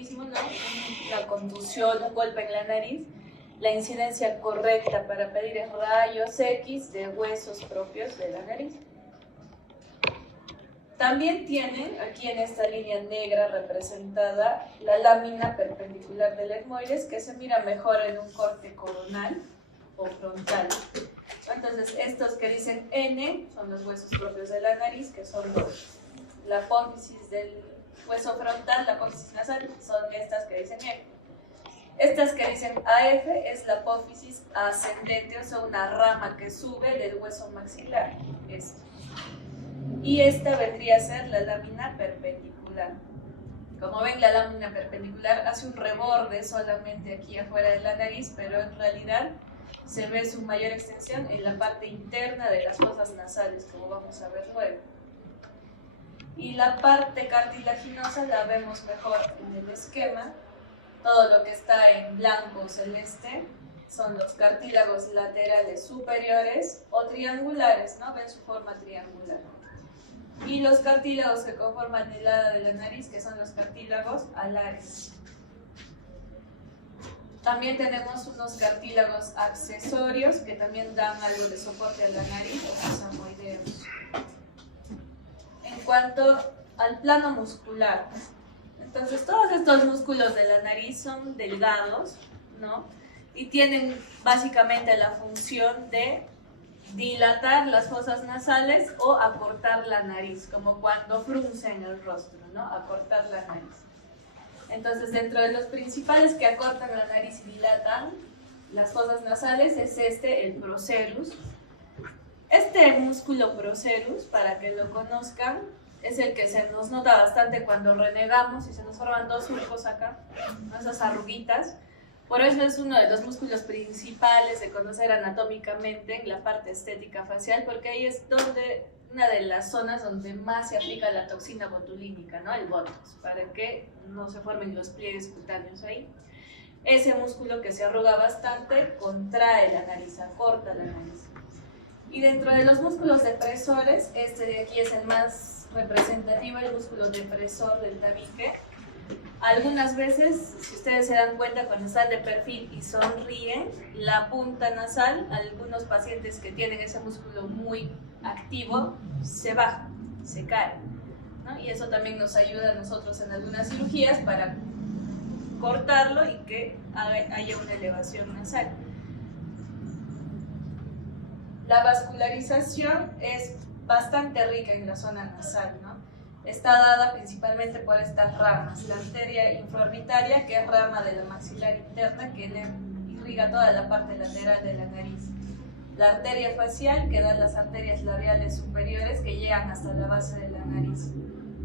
muchísimo, ¿no? Una contusión, un golpe en la nariz, la incidencia correcta para pedir es rayos X de huesos propios de la nariz. También tienen aquí en esta línea negra representada la lámina perpendicular del etmoides, que se mira mejor en un corte coronal o frontal. Entonces, estos que dicen N son los huesos propios de la nariz, que son la apófisis del hueso frontal, la apófisis nasal, son estas que dicen F. Estas que dicen AF es la apófisis ascendente, o sea, una rama que sube del hueso maxilar. Y esta vendría a ser la lámina perpendicular. Como ven, la lámina perpendicular hace un reborde solamente aquí afuera de la nariz, pero en realidad se ve su mayor extensión en la parte interna de las fosas nasales, como vamos a ver luego. Y la parte cartilaginosa la vemos mejor en el esquema. Todo lo que está en blanco o celeste son los cartílagos laterales superiores o triangulares, ¿no? Ven su forma triangular. Y los cartílagos que conforman el ala de la nariz, que son los cartílagos alares. También tenemos unos cartílagos accesorios que también dan algo de soporte a la nariz, los samoideos. En cuanto al plano muscular, entonces todos estos músculos de la nariz son delgados, ¿no? Y tienen básicamente la función de dilatar las fosas nasales o acortar la nariz, como cuando fruncen el rostro, ¿no? Acortar la nariz. Entonces, dentro de los principales que acortan la nariz y dilatan las fosas nasales es el procerus. Este músculo procerus, para que lo conozcan, es el que se nos nota bastante cuando renegamos y se nos forman dos surcos acá, esas arruguitas. Por eso es uno de los músculos principales de conocer anatómicamente en la parte estética facial, porque ahí es donde, una de las zonas donde más se aplica la toxina botulínica, ¿no? El botox, para que no se formen los pliegues cutáneos ahí. Ese músculo que se arruga bastante contrae la nariz, acorta la nariz. Y dentro de los músculos depresores, este de aquí es el más representativo, el músculo depresor del tabique. Algunas veces, si ustedes se dan cuenta, cuando están de perfil y sonríen, la punta nasal, algunos pacientes que tienen ese músculo muy activo, se baja, se cae, ¿no? Y eso también nos ayuda a nosotros en algunas cirugías para cortarlo y que haya una elevación nasal. La vascularización es bastante rica en la zona nasal, ¿no? Está dada principalmente por estas ramas, la arteria infraorbitaria, que es rama de la maxilar interna, que irriga toda la parte lateral de la nariz. La arteria facial, que da las arterias labiales superiores, que llegan hasta la base de la nariz.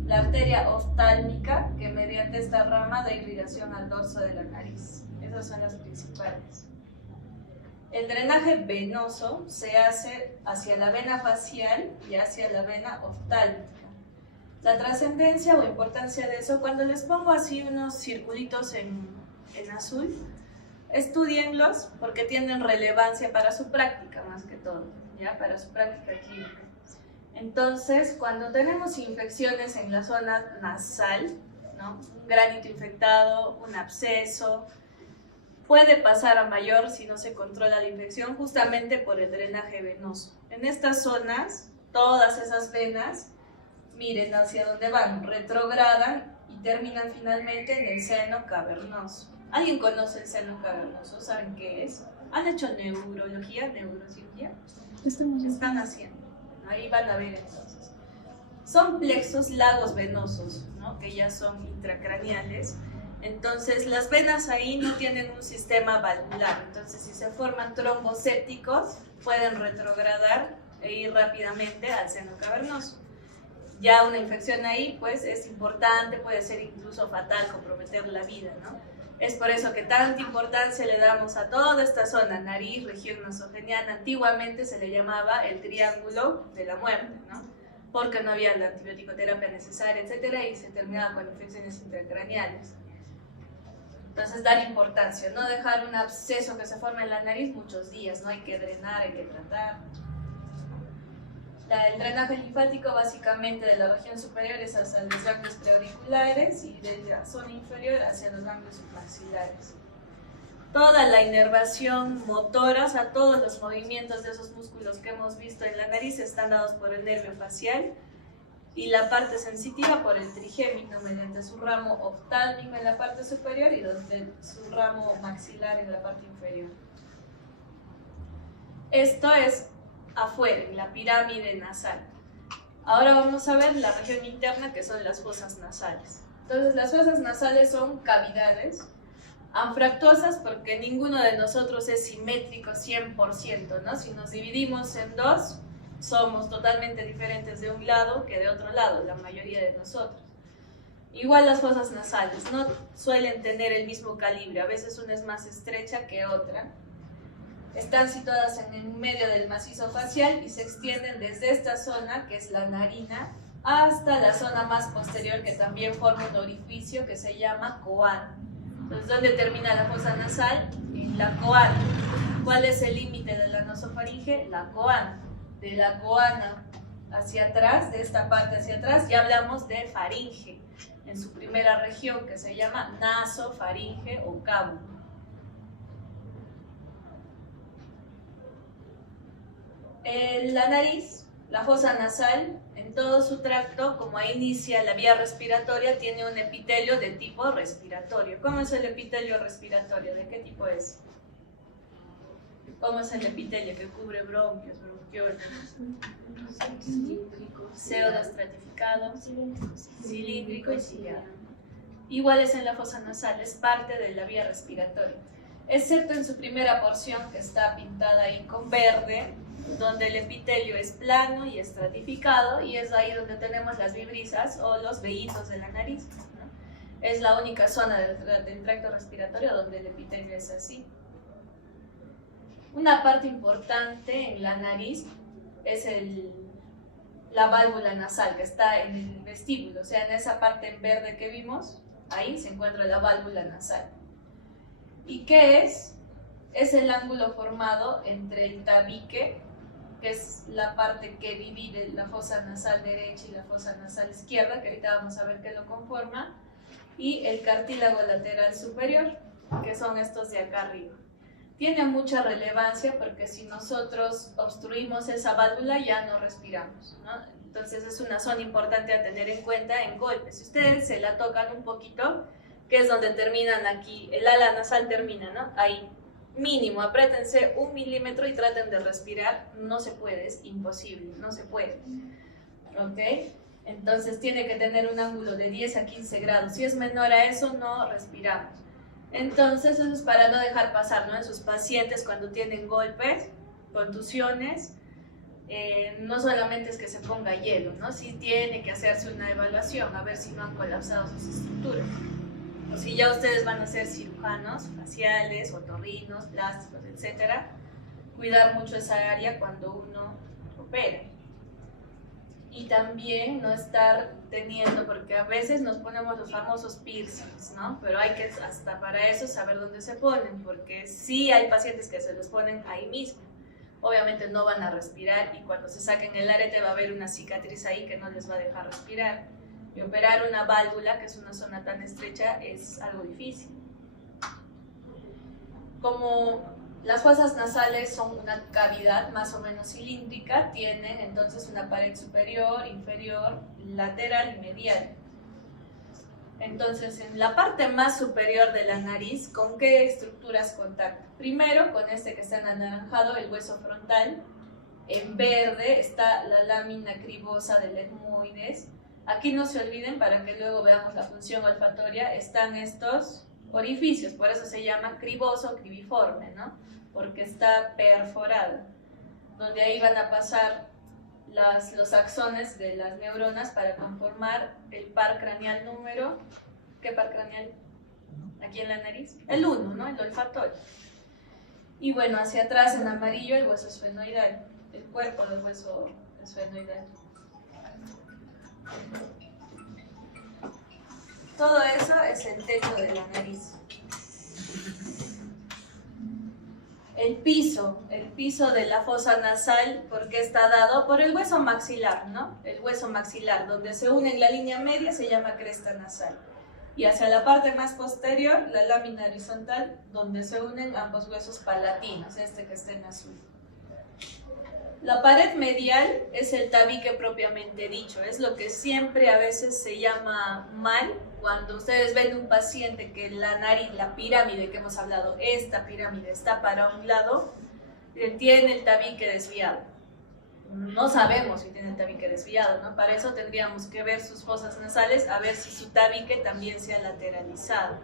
La arteria oftálmica, que mediante esta rama da irrigación al dorso de la nariz. Esas son las principales. El drenaje venoso se hace hacia la vena facial y hacia la vena oftálmica. La trascendencia o importancia de eso, cuando les pongo así unos circulitos en azul, estúdienlos porque tienen relevancia para su práctica más que todo, ¿ya? Para su práctica clínica. Entonces, cuando tenemos infecciones en la zona nasal, ¿no? Un granito infectado, un absceso, puede pasar a mayor si no se controla la infección justamente por el drenaje venoso. En estas zonas, todas esas venas, miren hacia dónde van, retrogradan y terminan finalmente en el seno cavernoso. ¿Alguien conoce el seno cavernoso? ¿Saben qué es? ¿Han hecho neurología, neurocirugía? Están haciendo. Ahí van a ver entonces. Son plexos lagos venosos, ¿no? Que ya son intracraneales. Entonces las venas ahí no tienen un sistema valvular. Entonces si se forman trombos sépticos, pueden retrogradar e ir rápidamente al seno cavernoso. Ya una infección ahí pues es importante, puede ser incluso fatal, comprometer la vida, ¿no? Es por eso que tanta importancia le damos a toda esta zona, nariz, región nasogeniana. Antiguamente se le llamaba el triángulo de la muerte, ¿no? Porque no había la antibiótico-terapia necesaria, etcétera, y se terminaba con infecciones intracraneales. Entonces dar importancia, no dejar un absceso que se forme en la nariz muchos días, ¿no? Hay que drenar, hay que tratar. El drenaje linfático básicamente de la región superior es hacia los ganglios preauriculares y de la zona inferior hacia los ganglios submaxilares. Toda la inervación motora, o sea, todos los movimientos de esos músculos que hemos visto en la nariz están dados por el nervio facial y la parte sensitiva por el trigémino mediante su ramo oftálmico en la parte superior y su ramo maxilar en la parte inferior. Esto es afuera, en la pirámide nasal. Ahora vamos a ver la región interna, que son las fosas nasales. Entonces, las fosas nasales son cavidades anfractuosas porque ninguno de nosotros es simétrico 100%, ¿no? Si nos dividimos en dos, somos totalmente diferentes de un lado que de otro lado, la mayoría de nosotros. Igual las fosas nasales, no suelen tener el mismo calibre, a veces una es más estrecha que otra. Están situadas en el medio del macizo facial y se extienden desde esta zona, que es la narina, hasta la zona más posterior, que también forma un orificio que se llama coano. Entonces, ¿dónde termina la fosa nasal? En la coana. ¿Cuál es el límite de la nasofaringe? La coana. De la coana hacia atrás, de esta parte hacia atrás, ya hablamos de faringe, en su primera región, que se llama nasofaringe o cabo. La nariz, la fosa nasal, en todo su tracto, como ahí inicia la vía respiratoria, tiene un epitelio de tipo respiratorio. ¿Cómo es el epitelio respiratorio? ¿De qué tipo es? ¿Cómo es el epitelio que cubre bronquios, bronquiolos? Pseudoestratificado, cilíndrico y ciliado. Igual es en la fosa nasal, es parte de la vía respiratoria, excepto en su primera porción, que está pintada ahí con verde, donde el epitelio es plano y estratificado, y es ahí donde tenemos las vibrisas o los vellitos de la nariz, ¿no? Es la única zona del tracto respiratorio donde el epitelio es así. Una parte importante en la nariz es la válvula nasal, que está en el vestíbulo, o sea, en esa parte en verde que vimos, ahí se encuentra la válvula nasal. ¿Y qué es? Es el ángulo formado entre el tabique, que es la parte que divide la fosa nasal derecha y la fosa nasal izquierda, que ahorita vamos a ver qué lo conforma, y el cartílago lateral superior, que son estos de acá arriba. Tiene mucha relevancia porque si nosotros obstruimos esa válvula ya no respiramos, ¿no? Entonces es una zona importante a tener en cuenta en golpes. Si ustedes se la tocan un poquito, que es donde terminan aquí, el ala nasal termina, ¿no? Ahí. Mínimo, apriétense 1 milímetro y traten de respirar. No se puede, es imposible, no se puede. ¿Ok? Entonces tiene que tener un ángulo de 10 a 15 grados. Si es menor a eso, no respiramos. Entonces eso es para no dejar pasar, ¿no? En sus pacientes cuando tienen golpes, contusiones, no solamente es que se ponga hielo, ¿no? Sí tiene que hacerse una evaluación a ver si no han colapsado sus estructuras. O si ya ustedes van a ser cirujanos faciales, otorrinos, plásticos, etc., cuidar mucho esa área cuando uno opera. Y también no estar teniendo, porque a veces nos ponemos los famosos piercings, ¿no? Pero hay que hasta para eso saber dónde se ponen, porque sí hay pacientes que se los ponen ahí mismo. Obviamente no van a respirar y cuando se saquen el arete va a haber una cicatriz ahí que no les va a dejar respirar. Y operar una válvula, que es una zona tan estrecha, es algo difícil. Como las fosas nasales son una cavidad más o menos cilíndrica, tienen entonces una pared superior, inferior, lateral y medial. Entonces, en la parte más superior de la nariz, ¿con qué estructuras contacta? Primero, con este que está en anaranjado, el hueso frontal. En verde está la lámina cribosa del etmoides. Aquí no se olviden, para que luego veamos la función olfatoria, están estos orificios, por eso se llama criboso, cribiforme, ¿no? Porque está perforado, donde ahí van a pasar los axones de las neuronas para conformar el par craneal número, ¿qué par craneal? Aquí en la nariz, el 1, ¿no? El olfatorio. Y bueno, hacia atrás en amarillo el hueso esfenoidal, el cuerpo del hueso esfenoidal. Todo eso es el techo de la nariz. El piso piso de la fosa nasal, ¿por qué está dado? Por el hueso maxilar, ¿no? El hueso maxilar, donde se une en la línea media, se llama cresta nasal. Y hacia la parte más posterior, la lámina horizontal, donde se unen ambos huesos palatinos, este que está en azul. La pared medial es el tabique propiamente dicho, es lo que siempre a veces se llama mal cuando ustedes ven un paciente que la nariz, la pirámide que hemos hablado, esta pirámide está para un lado, tiene el tabique desviado. No sabemos si tiene el tabique desviado, ¿no? Para eso tendríamos que ver sus fosas nasales, a ver si su tabique también se ha lateralizado.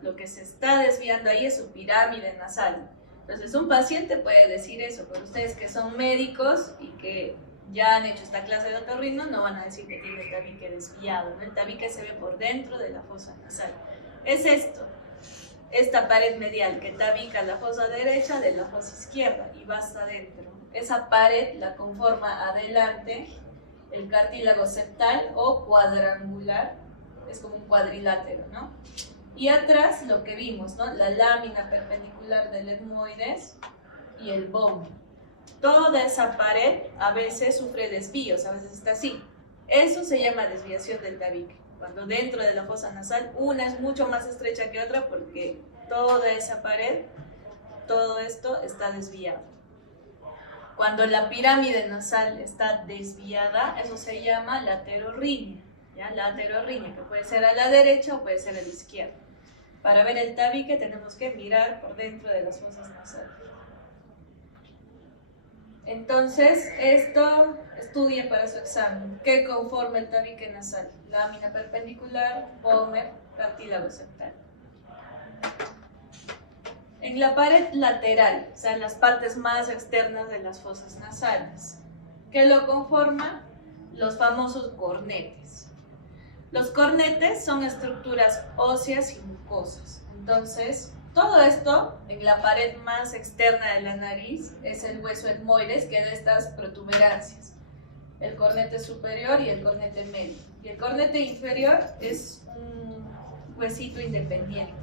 Lo que se está desviando ahí es su pirámide nasal. Entonces un paciente puede decir eso, pero ustedes que son médicos y que ya han hecho esta clase de otorrino no van a decir que tiene el tabique desviado, ¿no? El tabique se ve por dentro de la fosa nasal. Es esto, esta pared medial que tabica la fosa derecha de la fosa izquierda y va hasta adentro. Esa pared la conforma adelante el cartílago septal o cuadrangular, es como un cuadrilátero, ¿no? Y atrás lo que vimos, ¿no? La lámina perpendicular del etmoides y el vómito. Toda esa pared a veces sufre desvíos, a veces está así. Eso se llama desviación del tabique. Cuando dentro de la fosa nasal una es mucho más estrecha que otra porque toda esa pared, todo esto está desviado. Cuando la pirámide nasal está desviada, eso se llama laterorrinea, ¿ya? Laterorrinea, que puede ser a la derecha o puede ser a la izquierda. Para ver el tabique tenemos que mirar por dentro de las fosas nasales. Entonces, esto estudie para su examen. ¿Qué conforma el tabique nasal? Lámina perpendicular, vómer, cartílago septal. En la pared lateral, o sea, en las partes más externas de las fosas nasales, ¿qué lo conforma? Los famosos cornetes. Los cornetes son estructuras óseas y mucosas. Entonces, todo esto en la pared más externa de la nariz es el hueso etmoides que da estas protuberancias. El cornete superior y el cornete medio. Y el cornete inferior es un huesito independiente.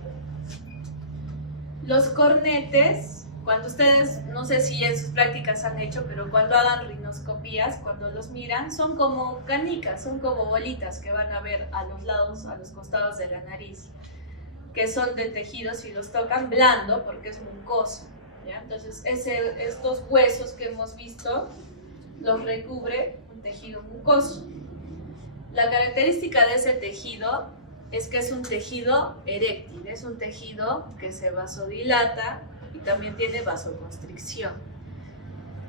Los cornetes, cuando ustedes, no sé si en sus prácticas han hecho, pero cuando hagan rinoscopías, cuando los miran, son como canicas, son como bolitas que van a ver a los lados, a los costados de la nariz, que son de tejido, si los tocan, blando, porque es mucoso, ¿ya? Entonces, estos huesos que hemos visto los recubre un tejido mucoso. La característica de ese tejido es que es un tejido eréctil, es un tejido que se vasodilata y también tiene vasoconstricción.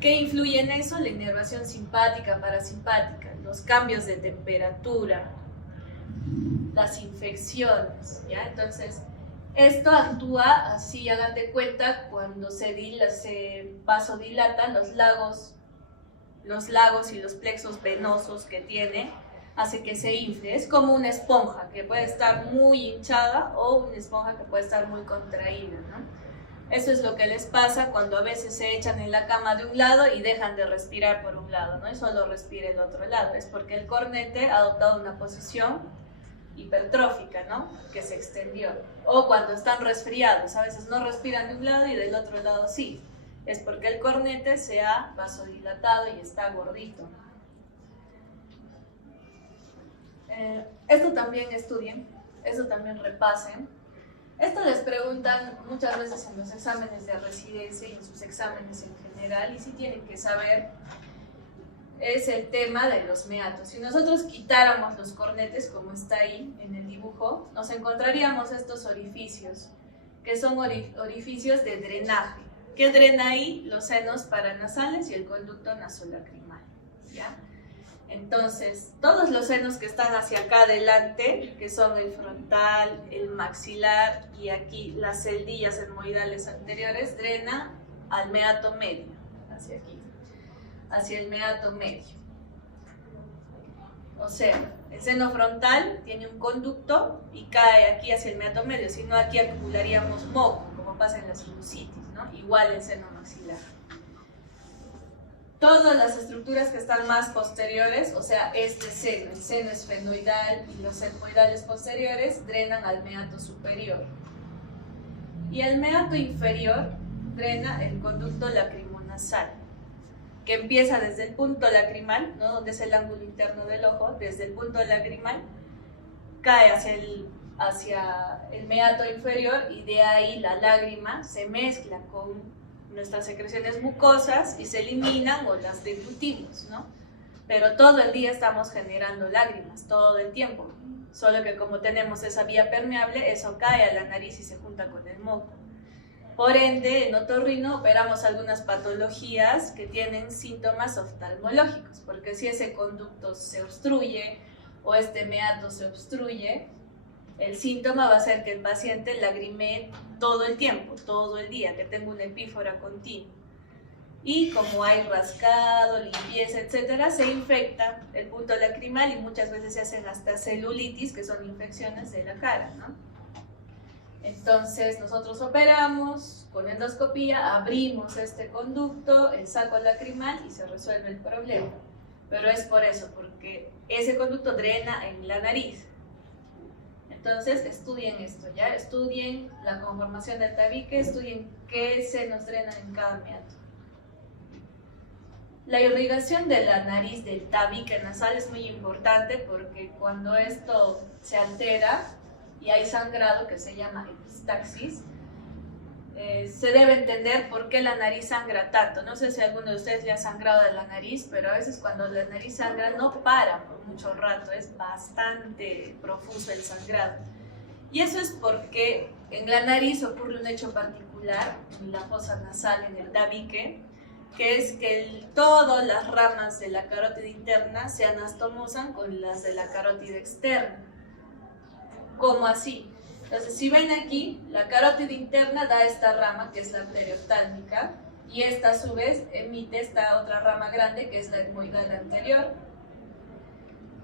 ¿Qué influye en eso? La inervación simpática, parasimpática, los cambios de temperatura, las infecciones, ¿ya? Entonces, esto actúa así, hagan de cuenta, cuando se vasodilatan los lagos y los plexos venosos que tiene, hace que se infle. Es como una esponja que puede estar muy hinchada o una esponja que puede estar muy contraída, ¿no? Eso es lo que les pasa cuando a veces se echan en la cama de un lado y dejan de respirar por un lado, ¿no? Y solo respira el otro lado. Es porque el cornete ha adoptado una posición hipertrófica, ¿no? Que se extendió. O cuando están resfriados, a veces no respiran de un lado y del otro lado sí. Es porque el cornete se ha vasodilatado y está gordito. Esto también estudien, esto también repasen. Esto les preguntan muchas veces en los exámenes de residencia y en sus exámenes en general, y sí tienen que saber, es el tema de los meatos. Si nosotros quitáramos los cornetes, como está ahí en el dibujo, nos encontraríamos estos orificios, que son orificios de drenaje, que drena ahí los senos paranasales y el conducto nasolacrimal, ¿ya? Entonces, todos los senos que están hacia acá adelante, que son el frontal, el maxilar y aquí las celdillas etmoidales anteriores, drenan al meato medio, hacia aquí, hacia el meato medio. O sea, el seno frontal tiene un conducto y cae aquí hacia el meato medio, si no aquí acumularíamos moco, como pasa en la sinusitis, ¿no? Igual el seno maxilar. Todas las estructuras que están más posteriores, o sea, este seno, el seno esfenoidal y los etmoidales posteriores, drenan al meato superior. Y el meato inferior drena el conducto lacrimonario. nasal, que empieza desde el punto lacrimal, ¿no? Donde es el ángulo interno del ojo, desde el punto lacrimal, cae hacia el meato inferior y de ahí la lágrima se mezcla con nuestras secreciones mucosas y se eliminan o las deglutimos, ¿no? Pero todo el día estamos generando lágrimas, todo el tiempo, solo que como tenemos esa vía permeable, eso cae a la nariz y se junta con el moco. Por ende, en otorrino operamos algunas patologías que tienen síntomas oftalmológicos, porque si ese conducto se obstruye o este meato se obstruye, el síntoma va a ser que el paciente lagrimee todo el tiempo, todo el día, que tenga una epífora continua. Y como hay rascado, limpieza, etcétera, se infecta el punto lacrimal y muchas veces se hacen hasta celulitis, que son infecciones de la cara, ¿no? Entonces nosotros operamos con endoscopía, abrimos este conducto, el saco lacrimal y se resuelve el problema. Pero es por eso, porque ese conducto drena en la nariz. Entonces estudien esto, ¿ya? Estudien la conformación del tabique, estudien qué se nos drena en cada meato. La irrigación de la nariz del tabique nasal es muy importante porque cuando esto se altera y hay sangrado que se llama epistaxis, se debe entender por qué la nariz sangra tanto. No sé si alguno de ustedes ya ha sangrado de la nariz, pero a veces cuando la nariz sangra no para por mucho rato, es bastante profuso el sangrado. Y eso es porque en la nariz ocurre un hecho particular, en la fosa nasal, en el tabique, que es que todas las ramas de la carótida interna se anastomosan con las de la carótida externa. ¿Cómo así? Entonces, si ven aquí, la carótida interna da esta rama, que es la arteria oftálmica, y esta a su vez emite esta otra rama grande, que es la etmoidal anterior.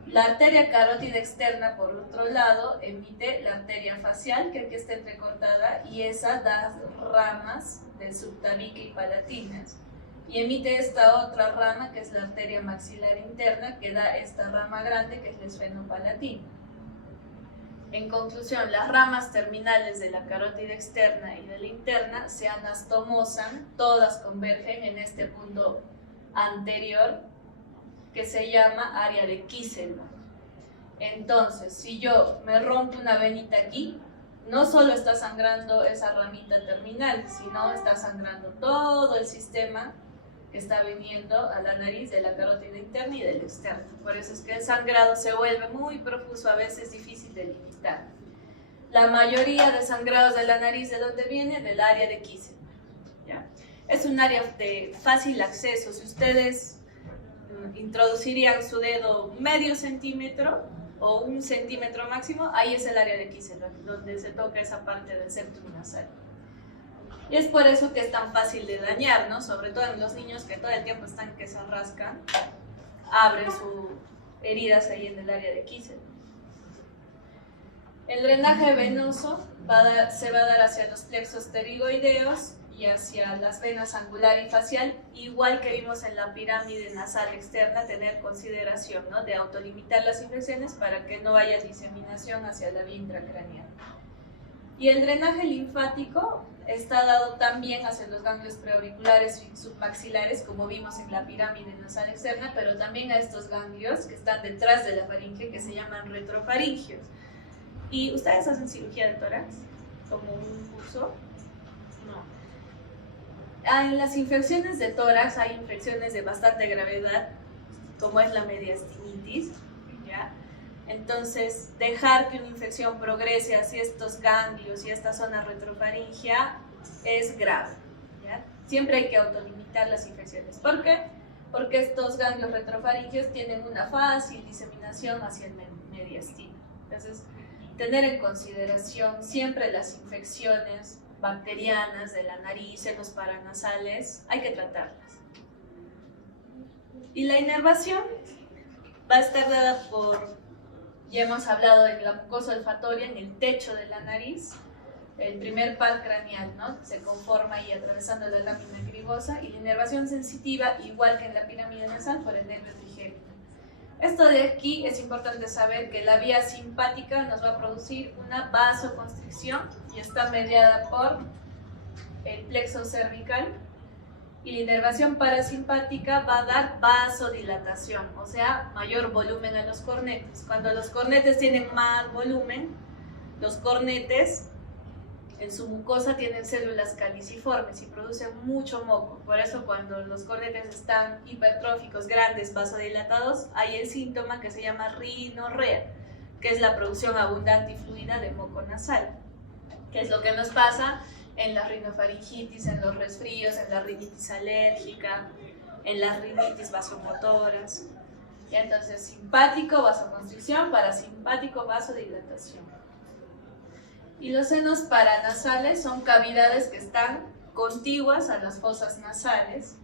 La arteria carótida externa, por otro lado, emite la arteria facial, que aquí está entrecortada, y esa da ramas del subtabique y palatinas. Y emite esta otra rama, que es la arteria maxilar interna, que da esta rama grande, que es el esfenopalatino. En conclusión, las ramas terminales de la carótida externa y de la interna se anastomosan, todas convergen en este punto anterior, que se llama área de Kieselman. Entonces, si yo me rompo una venita aquí, no solo está sangrando esa ramita terminal, sino está sangrando todo el sistema que está viniendo a la nariz de la carótida interna y del externo. Por eso es que el sangrado se vuelve muy profuso, a veces difícil de limitar. La mayoría de sangrados de la nariz, ¿de dónde viene? Del área de Kieselman, ¿ya? Es un área de fácil acceso. Si ustedes introducirían su dedo medio centímetro o 1 centímetro máximo, ahí es el área de Kieselman, donde se toca esa parte del septum nasal. Y es por eso que es tan fácil de dañar, ¿no? Sobre todo en los niños que todo el tiempo están que se rascan, abren sus heridas ahí en el área de Kieselman. El drenaje venoso se va a dar hacia los plexos pterigoideos y hacia las venas angular y facial, igual que vimos en la pirámide nasal externa, tener consideración, ¿no? De autolimitar las infecciones para que no haya diseminación hacia la vía intracraneal. Y el drenaje linfático está dado también hacia los ganglios preauriculares y submaxilares, como vimos en la pirámide nasal externa, pero también a estos ganglios que están detrás de la faringe, que se llaman retrofaringios. ¿Y ustedes hacen cirugía de tórax como un curso? No. En las infecciones de tórax hay infecciones de bastante gravedad, como es la mediastinitis, ¿ya? Entonces, dejar que una infección progrese hacia estos ganglios y esta zona retrofaringea es grave, ¿ya? Siempre hay que autolimitar las infecciones. ¿Por qué? Porque estos ganglios retrofaringeos tienen una fácil diseminación hacia el mediastino. Entonces, tener en consideración siempre las infecciones bacterianas de la nariz, en los paranasales, hay que tratarlas. Y la inervación va a estar dada por... Ya hemos hablado de la mucosa olfatoria en el techo de la nariz, el primer par craneal, ¿no? Se conforma ahí atravesando la lámina gribosa, y la inervación sensitiva, igual que en la pirámide nasal, por el nervio trigémino. Esto de aquí es importante saber que la vía simpática nos va a producir una vasoconstricción y está mediada por el plexo cervical, Y la inervación parasimpática va a dar vasodilatación, o sea, mayor volumen a los cornetes. Cuando los cornetes tienen más volumen, los cornetes en su mucosa tienen células caliciformes y producen mucho moco. Por eso cuando los cornetes están hipertróficos, grandes, vasodilatados, hay el síntoma que se llama rinorrea, que es la producción abundante y fluida de moco nasal, que es lo que nos pasa en la rinofaringitis, en los resfríos, en la rinitis alérgica, en las rinitis vasomotoras. Y entonces, simpático, vasoconstricción, parasimpático, vasodilatación. Y los senos paranasales son cavidades que están contiguas a las fosas nasales.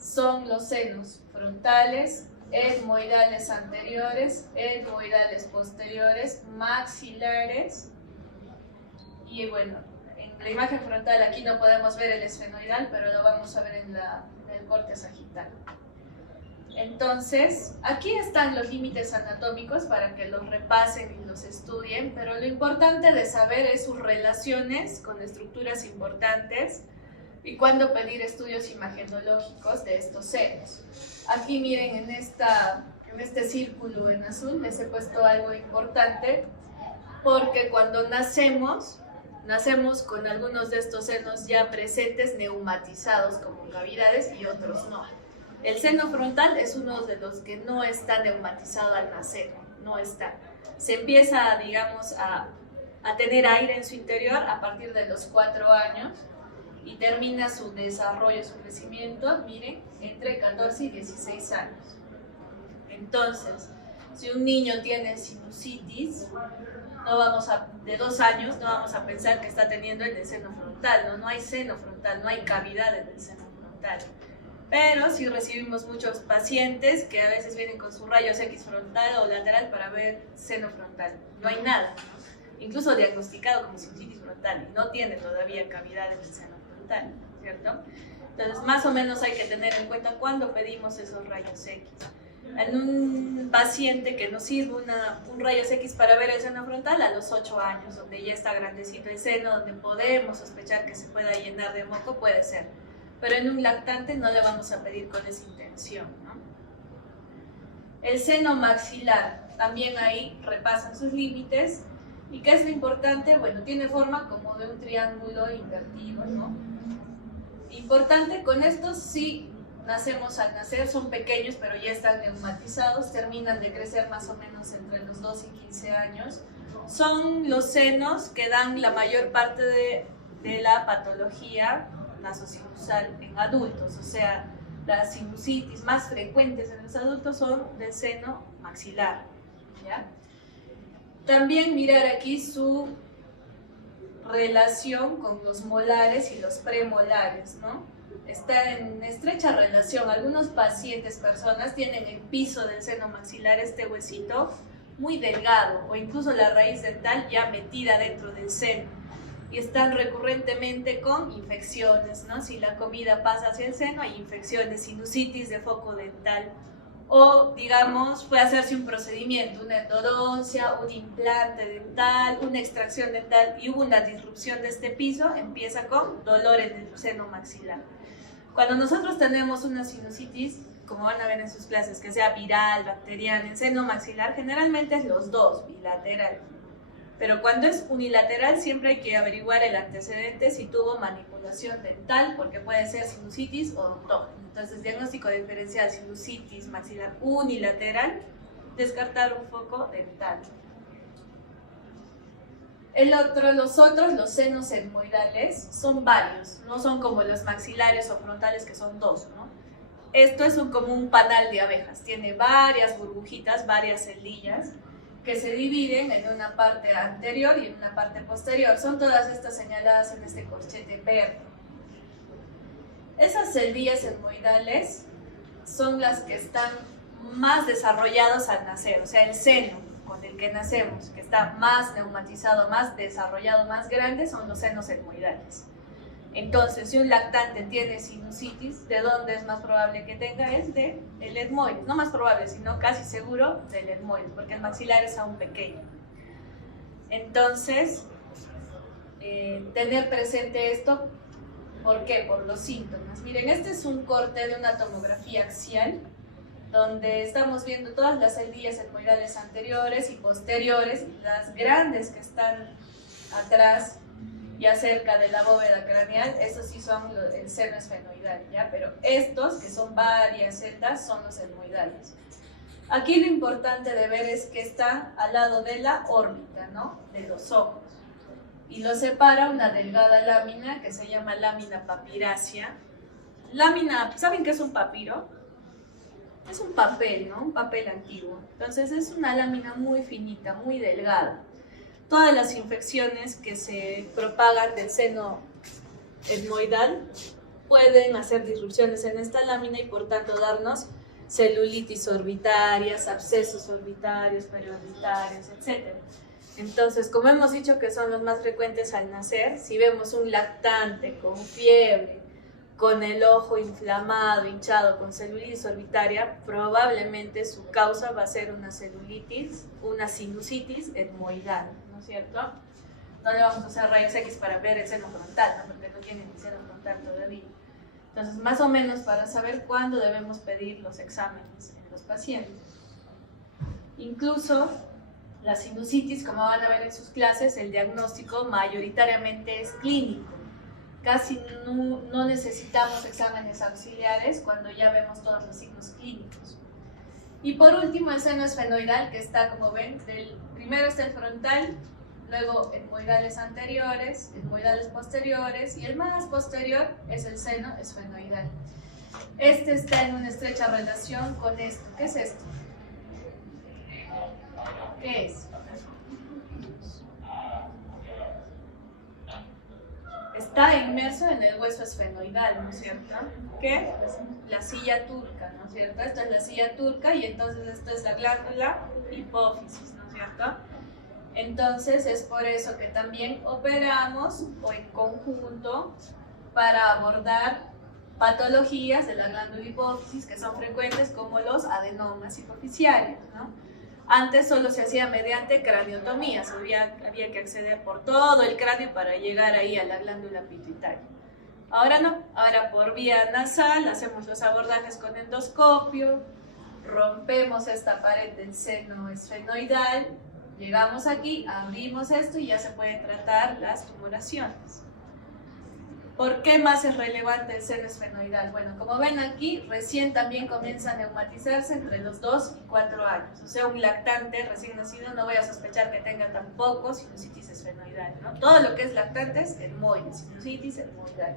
Son los senos frontales, etmoidales anteriores, etmoidales posteriores, maxilares. Y bueno, en la imagen frontal aquí no podemos ver el esfenoidal, pero lo vamos a ver en el corte sagital. Entonces, aquí están los límites anatómicos para que los repasen y los estudien, pero lo importante de saber es sus relaciones con estructuras importantes y cuándo pedir estudios imagenológicos de estos senos. Aquí miren, en este círculo en azul les he puesto algo importante, porque cuando nacemos con algunos de estos senos ya presentes, neumatizados como cavidades, y otros no. El seno frontal es uno de los que no está neumatizado al nacer, no está. Se empieza, digamos, a tener aire en su interior a partir de los 4 años y termina su desarrollo, su crecimiento, miren, entre 14 y 16 años. Entonces, si un niño tiene sinusitis, de 2 años, no vamos a pensar que está teniendo el del seno frontal, no hay seno frontal, no hay cavidades del seno frontal. Pero sí recibimos muchos pacientes que a veces vienen con sus rayos X frontal o lateral para ver seno frontal. No hay nada, ¿no? Incluso diagnosticado como sinusitis frontal, y no tiene todavía cavidades del seno frontal, ¿cierto? Entonces, más o menos hay que tener en cuenta cuándo pedimos esos rayos X. En un paciente que nos sirve un rayos X para ver el seno frontal a los 8 años, donde ya está grandecito el seno, donde podemos sospechar que se pueda llenar de moco, puede ser. Pero en un lactante no le vamos a pedir con esa intención, ¿no? El seno maxilar, también ahí repasan sus límites. ¿Y qué es lo importante? Bueno, tiene forma como de un triángulo invertido, ¿no? Importante, con estos sí nacemos al nacer, son pequeños pero ya están neumatizados, terminan de crecer más o menos entre los 2 y 15 años. Son los senos que dan la mayor parte de la patología nasosinusal en adultos, o sea, las sinusitis más frecuentes en los adultos son del seno maxilar, ¿ya? También mirar aquí su relación con los molares y los premolares, ¿no? Está en estrecha relación. Algunos pacientes, personas, tienen el piso del seno maxilar, este huesito, muy delgado, o incluso la raíz dental ya metida dentro del seno, y están recurrentemente con infecciones, ¿no? Si la comida pasa hacia el seno, hay infecciones, sinusitis de foco dental, o digamos, puede hacerse un procedimiento, una endodoncia, un implante dental, una extracción dental, y hubo una disrupción de este piso, empieza con dolor en el seno maxilar. Cuando nosotros tenemos una sinusitis, como van a ver en sus clases, que sea viral, bacteriana, en seno maxilar, generalmente es los dos, bilateral. Pero cuando es unilateral siempre hay que averiguar el antecedente si tuvo manipulación dental, porque puede ser sinusitis o odontógeno. Entonces, diagnóstico diferencial, sinusitis maxilar unilateral, descartar un foco dental. Los senos etmoidales son varios, no son como los maxilares o frontales que son 2, ¿no? Esto es como un panal de abejas, tiene varias burbujitas, varias celillas, que se dividen en una parte anterior y en una parte posterior. Son todas estas señaladas en este corchete verde. Esas celillas etmoidales son las que están más desarrollados al nacer, o sea, el seno con el que nacemos, que está más neumatizado, más desarrollado, más grande, son los senos etmoidales. Entonces, si un lactante tiene sinusitis, ¿de dónde es más probable que tenga? Es del etmoides, no más probable, sino casi seguro del etmoides, porque el maxilar es aún pequeño. Entonces, tener presente esto ¿Por qué? Por los síntomas. Miren, este es un corte de una tomografía axial, donde estamos viendo todas las celdillas etmoidales anteriores y posteriores, y las grandes que están atrás, ya cerca de la bóveda craneal, estos sí son el seno esfenoidal, ¿ya? Pero estos, que son varias celdas, son los etmoidales. Aquí lo importante de ver es que está al lado de la órbita, ¿no? De los ojos. Y lo separa una delgada lámina que se llama lámina papirácea. Lámina, ¿saben qué es un papiro? Es un papel, ¿no? Un papel antiguo. Entonces es una lámina muy finita, muy delgada. Todas las infecciones que se propagan del seno etmoidal pueden hacer disrupciones en esta lámina y por tanto darnos celulitis orbitarias, abscesos orbitarios, periorbitarios, etc. Entonces, como hemos dicho que son los más frecuentes al nacer, si vemos un lactante con fiebre, con el ojo inflamado, hinchado, con celulitis orbitaria, probablemente su causa va a ser una celulitis, una sinusitis etmoidal, ¿no es cierto? No le vamos a hacer rayos X para ver el seno frontal, ¿no? Porque no tiene ni seno frontal todavía. Entonces, más o menos para saber cuándo debemos pedir los exámenes en los pacientes. Incluso la sinusitis, como van a ver en sus clases, el diagnóstico mayoritariamente es clínico. Casi no necesitamos exámenes auxiliares cuando ya vemos todos los signos clínicos. Y por último, el seno esfenoidal, que está, como ven, primero está el frontal, luego etmoidales anteriores, etmoidales posteriores, y el más posterior es el seno esfenoidal. Este está en una estrecha relación con esto. ¿Qué es esto? ¿Qué es? Está inmerso en el hueso esfenoidal, ¿no es cierto? ¿Qué? Pues la silla turca, ¿no es cierto? Esta es la silla turca y entonces esta es la glándula hipófisis, ¿no es cierto? Entonces es por eso que también operamos o en conjunto para abordar patologías de la glándula hipófisis que son frecuentes como los adenomas hipoficiarios, ¿no? Antes solo se hacía mediante craniotomías, había que acceder por todo el cráneo para llegar ahí a la glándula pituitaria. Ahora no, ahora por vía nasal hacemos los abordajes con endoscopio, rompemos esta pared del seno esfenoidal, llegamos aquí, abrimos esto y ya se pueden tratar las tumoraciones. ¿Por qué más es relevante el seno esfenoidal? Bueno, como ven aquí, recién también comienza a neumatizarse entre los 2 y 4 años. O sea, un lactante recién nacido no voy a sospechar que tenga tampoco sinusitis esfenoidal, ¿no? Todo lo que es lactante es etmoide, sinusitis etmoidal.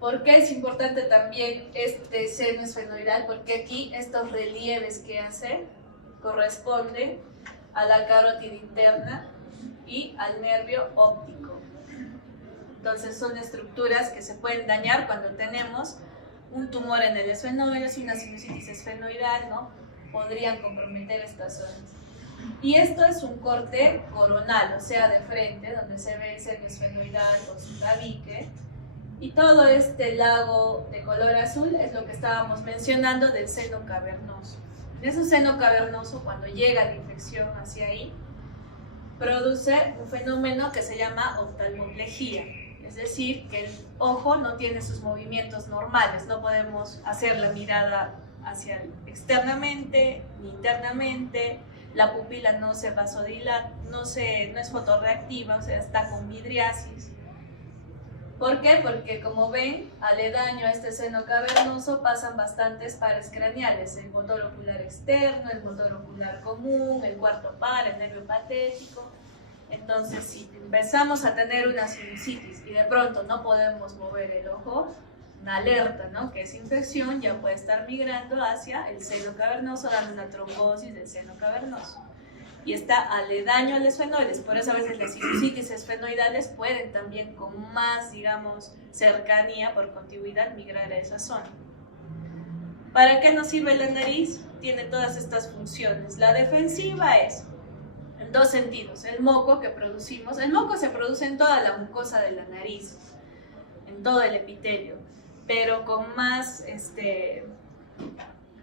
¿Por qué es importante también este seno esfenoidal? Porque aquí estos relieves que hace corresponden a la carótida interna y al nervio óptico. Entonces son estructuras que se pueden dañar cuando tenemos un tumor en el esfenoide, si una sinusitis esfenoidal, ¿no? Podrían comprometer estas zonas. Y esto es un corte coronal, o sea, de frente, donde se ve el seno esfenoidal con su tabique. Y todo este lago de color azul es lo que estábamos mencionando del seno cavernoso. En ese seno cavernoso, cuando llega la infección hacia ahí, produce un fenómeno que se llama oftalmoplegia. Es decir, que el ojo no tiene sus movimientos normales, no podemos hacer la mirada hacia externamente ni internamente, la pupila no se vasodilata, no es fotorreactiva, o sea, está con midriasis. ¿Por qué? Porque como ven, aledaño a este seno cavernoso pasan bastantes pares craneales, el motor ocular externo, el motor ocular común, el cuarto par, el nervio patético. Entonces, si empezamos a tener una sinusitis y de pronto no podemos mover el ojo, una alerta, ¿no? Que es infección, ya puede estar migrando hacia el seno cavernoso, dando una trombosis del seno cavernoso. Y está aledaño a los esfenoides, por eso a veces las sinusitis esfenoidales pueden también con más, digamos, cercanía por contigüidad migrar a esa zona. ¿Para qué nos sirve la nariz? Tiene todas estas funciones. La defensiva es en dos sentidos. El moco que producimos, el moco se produce en toda la mucosa de la nariz, en todo el epitelio, pero con más,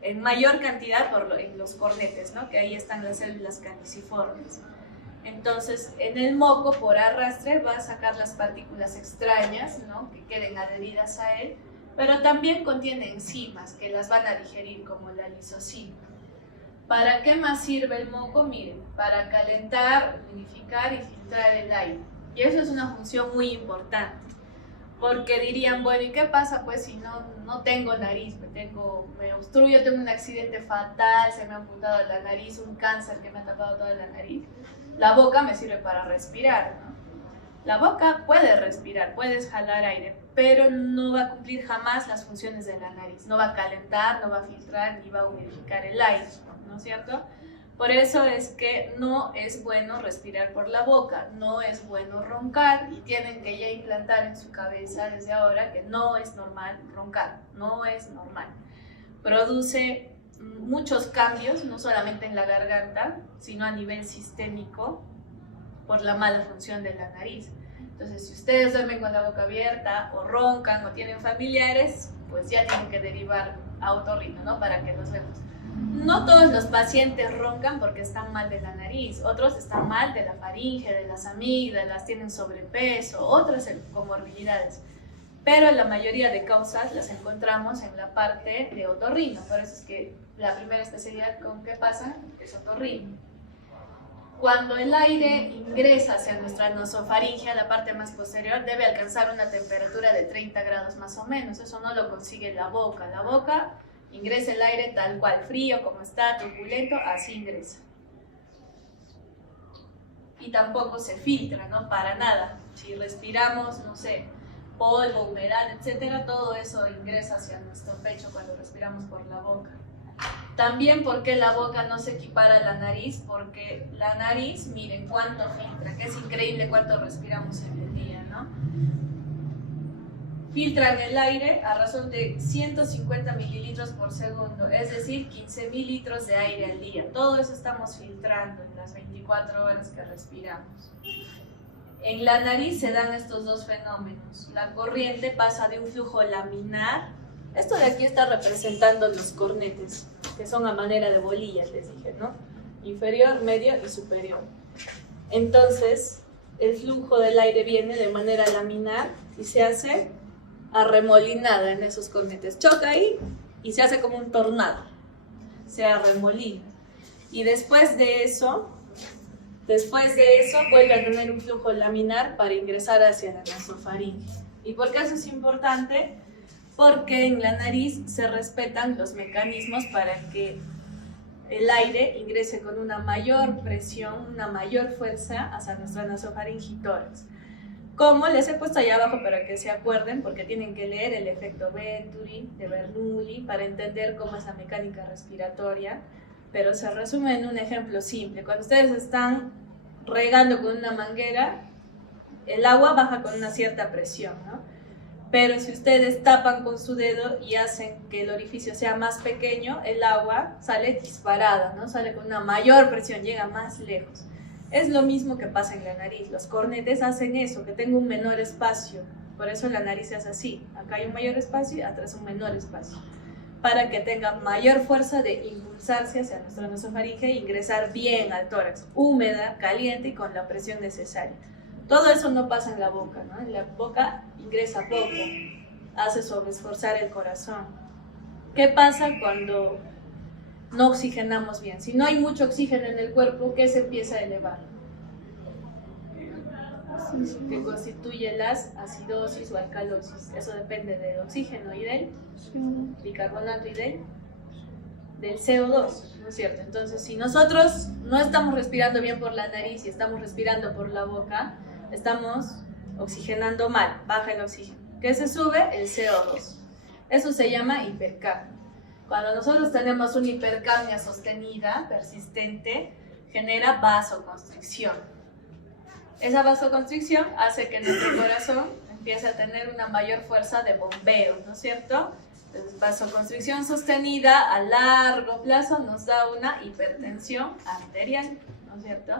en mayor cantidad en los cornetes, ¿no? Que ahí están las células caniciformes. Entonces, en el moco, por arrastre, va a sacar las partículas extrañas, ¿no?, que queden adheridas a él, pero también contiene enzimas que las van a digerir, como la lisocima. ¿Para qué más sirve el moco? Miren, para calentar, humidificar y filtrar el aire. Y eso es una función muy importante, porque dirían, bueno, ¿y qué pasa pues si no tengo nariz? Me obstruyo, tengo un accidente fatal, se me ha amputado la nariz, un cáncer que me ha tapado toda la nariz. La boca me sirve para respirar, ¿no? La boca puede respirar, puedes jalar aire, pero no va a cumplir jamás las funciones de la nariz. No va a calentar, no va a filtrar, ni va a humidificar el aire, ¿no es cierto? Por eso es que no es bueno respirar por la boca, no es bueno roncar, y tienen que ya implantar en su cabeza desde ahora que no es normal roncar, no es normal. Produce muchos cambios, no solamente en la garganta, sino a nivel sistémico, por la mala función de la nariz. Entonces, si ustedes duermen con la boca abierta, o roncan, o tienen familiares, pues ya tienen que derivar a otorrino, ¿no?, para que los vemos. No todos los pacientes roncan porque están mal de la nariz, otros están mal de la faringe, de las amígdalas, tienen sobrepeso, otras comorbilidades. Pero la mayoría de causas las encontramos en la parte de otorrino, por eso es que la primera especialidad con que pasa es otorrino. Cuando el aire ingresa hacia nuestra nasofaringe, la parte más posterior, debe alcanzar una temperatura de 30 grados más o menos. Eso no lo consigue la boca. La boca ingresa el aire tal cual, frío, como está, turbulento, así ingresa. Y tampoco se filtra, ¿no?, para nada. Si respiramos, no sé, polvo, humedad, etcétera, todo eso ingresa hacia nuestro pecho cuando respiramos por la boca. También, ¿por qué la boca no se equipara a la nariz? Porque la nariz, miren cuánto filtra, que es increíble cuánto respiramos en el día, ¿no? Filtran el aire a razón de 150 mililitros por segundo, es decir, 15.000 litros de aire al día. Todo eso estamos filtrando en las 24 horas que respiramos. En la nariz se dan estos dos fenómenos. La corriente pasa de un flujo laminar. Esto de aquí está representando los cornetes, que son a manera de bolillas, les dije, ¿no? Inferior, medio y superior. Entonces, el flujo del aire viene de manera laminar y se hace arremolinada en esos cornetes. Choca ahí y se hace como un tornado. Se arremolina. Y después de eso vuelve a tener un flujo laminar para ingresar hacia la nasofaringe. ¿Y por qué eso es importante? Porque en la nariz se respetan los mecanismos para que el aire ingrese con una mayor presión, una mayor fuerza hacia nuestra nasofaringe y tórax. Como les he puesto allá abajo para que se acuerden, porque tienen que leer el efecto Venturi de Bernoulli para entender cómo es la mecánica respiratoria, pero se resume en un ejemplo simple. Cuando ustedes están regando con una manguera, el agua baja con una cierta presión, ¿no? Pero si ustedes tapan con su dedo y hacen que el orificio sea más pequeño, el agua sale disparada, ¿no? Sale con una mayor presión, llega más lejos. Es lo mismo que pasa en la nariz. Los cornetes hacen eso, que tenga un menor espacio. Por eso la nariz se hace así. Acá hay un mayor espacio y atrás un menor espacio. Para que tenga mayor fuerza de impulsarse hacia nuestra nasofaringe e ingresar bien al tórax, húmeda, caliente y con la presión necesaria. Todo eso no pasa en la boca, ¿no? En la boca ingresa poco, hace sobreesforzar el corazón. ¿Qué pasa cuando no oxigenamos bien? Si no hay mucho oxígeno en el cuerpo, ¿qué se empieza a elevar? Que constituye las acidosis o alcalosis. Eso depende del oxígeno y del bicarbonato y del CO2, ¿no es cierto? Entonces, si nosotros no estamos respirando bien por la nariz y estamos respirando por la boca, estamos oxigenando mal, baja el oxígeno. ¿Qué se sube? El CO2. Eso se llama hipercapnia. Cuando nosotros tenemos una hipercapnia sostenida, persistente, genera vasoconstricción. Esa vasoconstricción hace que nuestro corazón empiece a tener una mayor fuerza de bombeo, ¿no es cierto? Entonces, vasoconstricción sostenida a largo plazo nos da una hipertensión arterial, ¿no es cierto?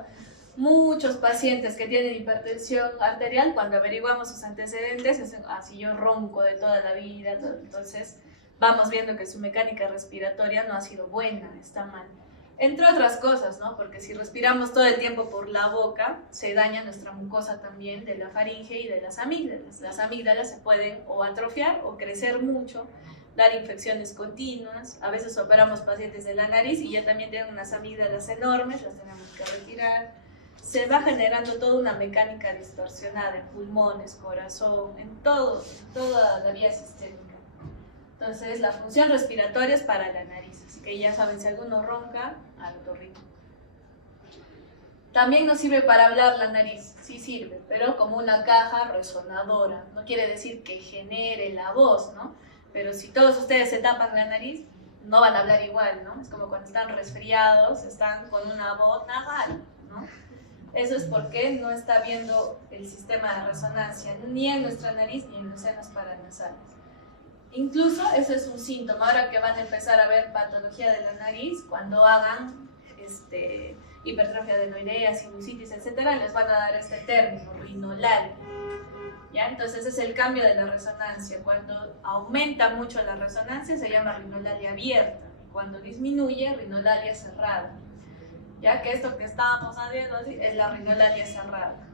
Muchos pacientes que tienen hipertensión arterial, cuando averiguamos sus antecedentes, dicen, si yo ronco de toda la vida, entonces vamos viendo que su mecánica respiratoria no ha sido buena, está mal. Entre otras cosas, ¿no? Porque si respiramos todo el tiempo por la boca, se daña nuestra mucosa también de la faringe y de las amígdalas. Las amígdalas se pueden o atrofiar o crecer mucho, dar infecciones continuas. A veces operamos pacientes de la nariz y ya también tienen unas amígdalas enormes, las tenemos que retirar. Se va generando toda una mecánica distorsionada en pulmones, corazón, en todo, toda la vía sistémica. Entonces, la función respiratoria es para la nariz, así que ya saben, si alguno ronca, al otorrino. También nos sirve para hablar la nariz, sí sirve, pero como una caja resonadora. No quiere decir que genere la voz, ¿no? Pero si todos ustedes se tapan la nariz, no van a hablar igual, ¿no? Es como cuando están resfriados, están con una voz nasal, ¿no? Eso es porque no está viendo el sistema de resonancia ni en nuestra nariz ni en los senos paranasales. Incluso eso es un síntoma. Ahora que van a empezar a ver patología de la nariz, cuando hagan hipertrofia adenoidea, sinusitis, etcétera, les van a dar este término, rinolalia. ¿Ya? Entonces es el cambio de la resonancia. Cuando aumenta mucho la resonancia se llama rinolalia abierta. Cuando disminuye, rinolalia cerrada. Ya que esto que estábamos haciendo es la rinolalia cerrada.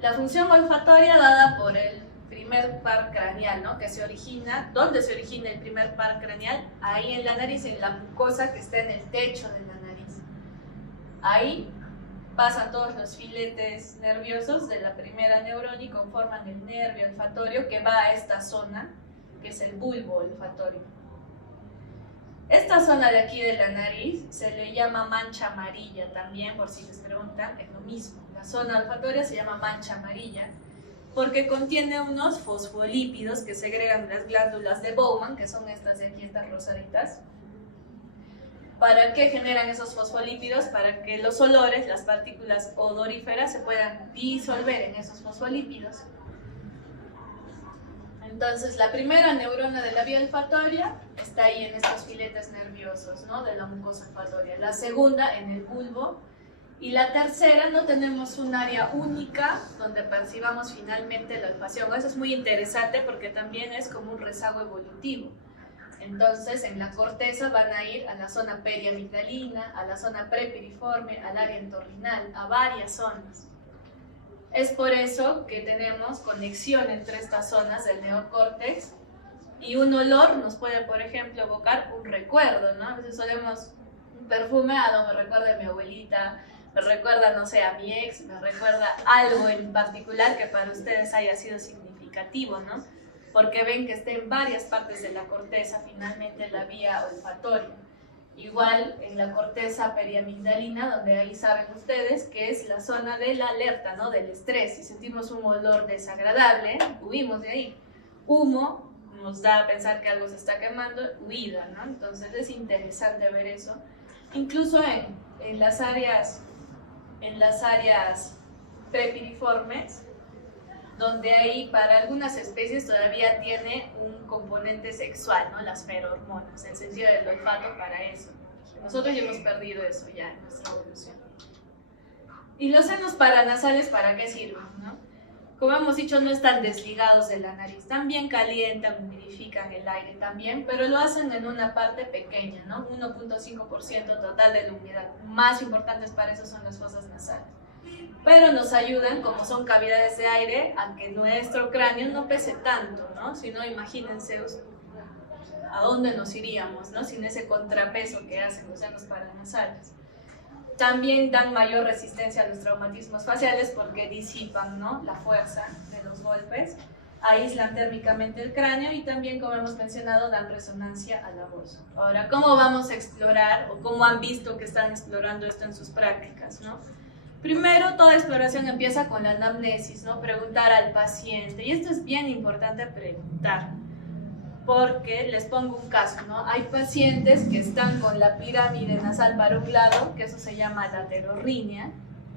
La función olfatoria dada por el primer par craneal, ¿no? Que se origina, ¿dónde se origina el primer par craneal? Ahí en la nariz, en la mucosa que está en el techo de la nariz. Ahí pasan todos los filetes nerviosos de la primera neurona y conforman el nervio olfatorio que va a esta zona, que es el bulbo olfatorio. Esta zona de aquí de la nariz se le llama mancha amarilla también, por si les preguntan, es lo mismo. La zona olfatoria se llama mancha amarilla porque contiene unos fosfolípidos que segregan las glándulas de Bowman, que son estas de aquí, estas rosaditas. ¿Para qué generan esos fosfolípidos? Para que los olores, las partículas odoríferas, se puedan disolver en esos fosfolípidos. Entonces, la primera neurona de la vía olfatoria está ahí en estos filetes nerviosos, ¿no? De la mucosa olfatoria. La segunda en el bulbo. Y la tercera, no tenemos un área única donde percibamos finalmente la olfacción. Eso es muy interesante porque también es como un rezago evolutivo. Entonces, en la corteza van a ir a la zona periamigdalina, a la zona prepiriforme, al área entorrinal, a varias zonas. Es por eso que tenemos conexión entre estas zonas del neocórtex y un olor nos puede, por ejemplo, evocar un recuerdo, ¿no? A veces solemos un perfume, no, me recuerda a mi abuelita, me recuerda, no sé, a mi ex, me recuerda algo en particular que para ustedes haya sido significativo, ¿no? Porque ven que está en varias partes de la corteza, finalmente la vía olfatoria. Igual en la corteza periamigdalina, donde ahí saben ustedes que es la zona de la alerta, ¿no? Del estrés. Si sentimos un olor desagradable, huimos de ahí. Humo nos da a pensar que algo se está quemando, huida, ¿no? Entonces es interesante ver eso. Incluso en las áreas prepiriformes, donde ahí para algunas especies todavía tiene un componente sexual, ¿no? Las ferormonas, el sentido del olfato para eso. Nosotros ya hemos perdido eso ya en nuestra evolución. ¿Y los senos paranasales para qué sirven, no? Como hemos dicho, no están desligados de la nariz, también calientan, humidifican el aire también, pero lo hacen en una parte pequeña, ¿no? 1.5% total de la humedad. Más importantes para eso son las fosas nasales. Pero nos ayudan, como son cavidades de aire, a que nuestro cráneo no pese tanto, ¿no? Si no, imagínense a dónde nos iríamos, ¿no? Sin ese contrapeso que hacen los senos paranasales. También dan mayor resistencia a los traumatismos faciales porque disipan, ¿no? La fuerza de los golpes, aíslan térmicamente el cráneo y también, como hemos mencionado, dan resonancia a la voz. Ahora, ¿cómo vamos a explorar o cómo han visto que están explorando esto en sus prácticas, ¿no? Primero, toda exploración empieza con la anamnesis, ¿no? Preguntar al paciente, y esto es bien importante preguntar, porque les pongo un caso, ¿no? Hay pacientes que están con la pirámide nasal para un lado, que eso se llama laterorrinea,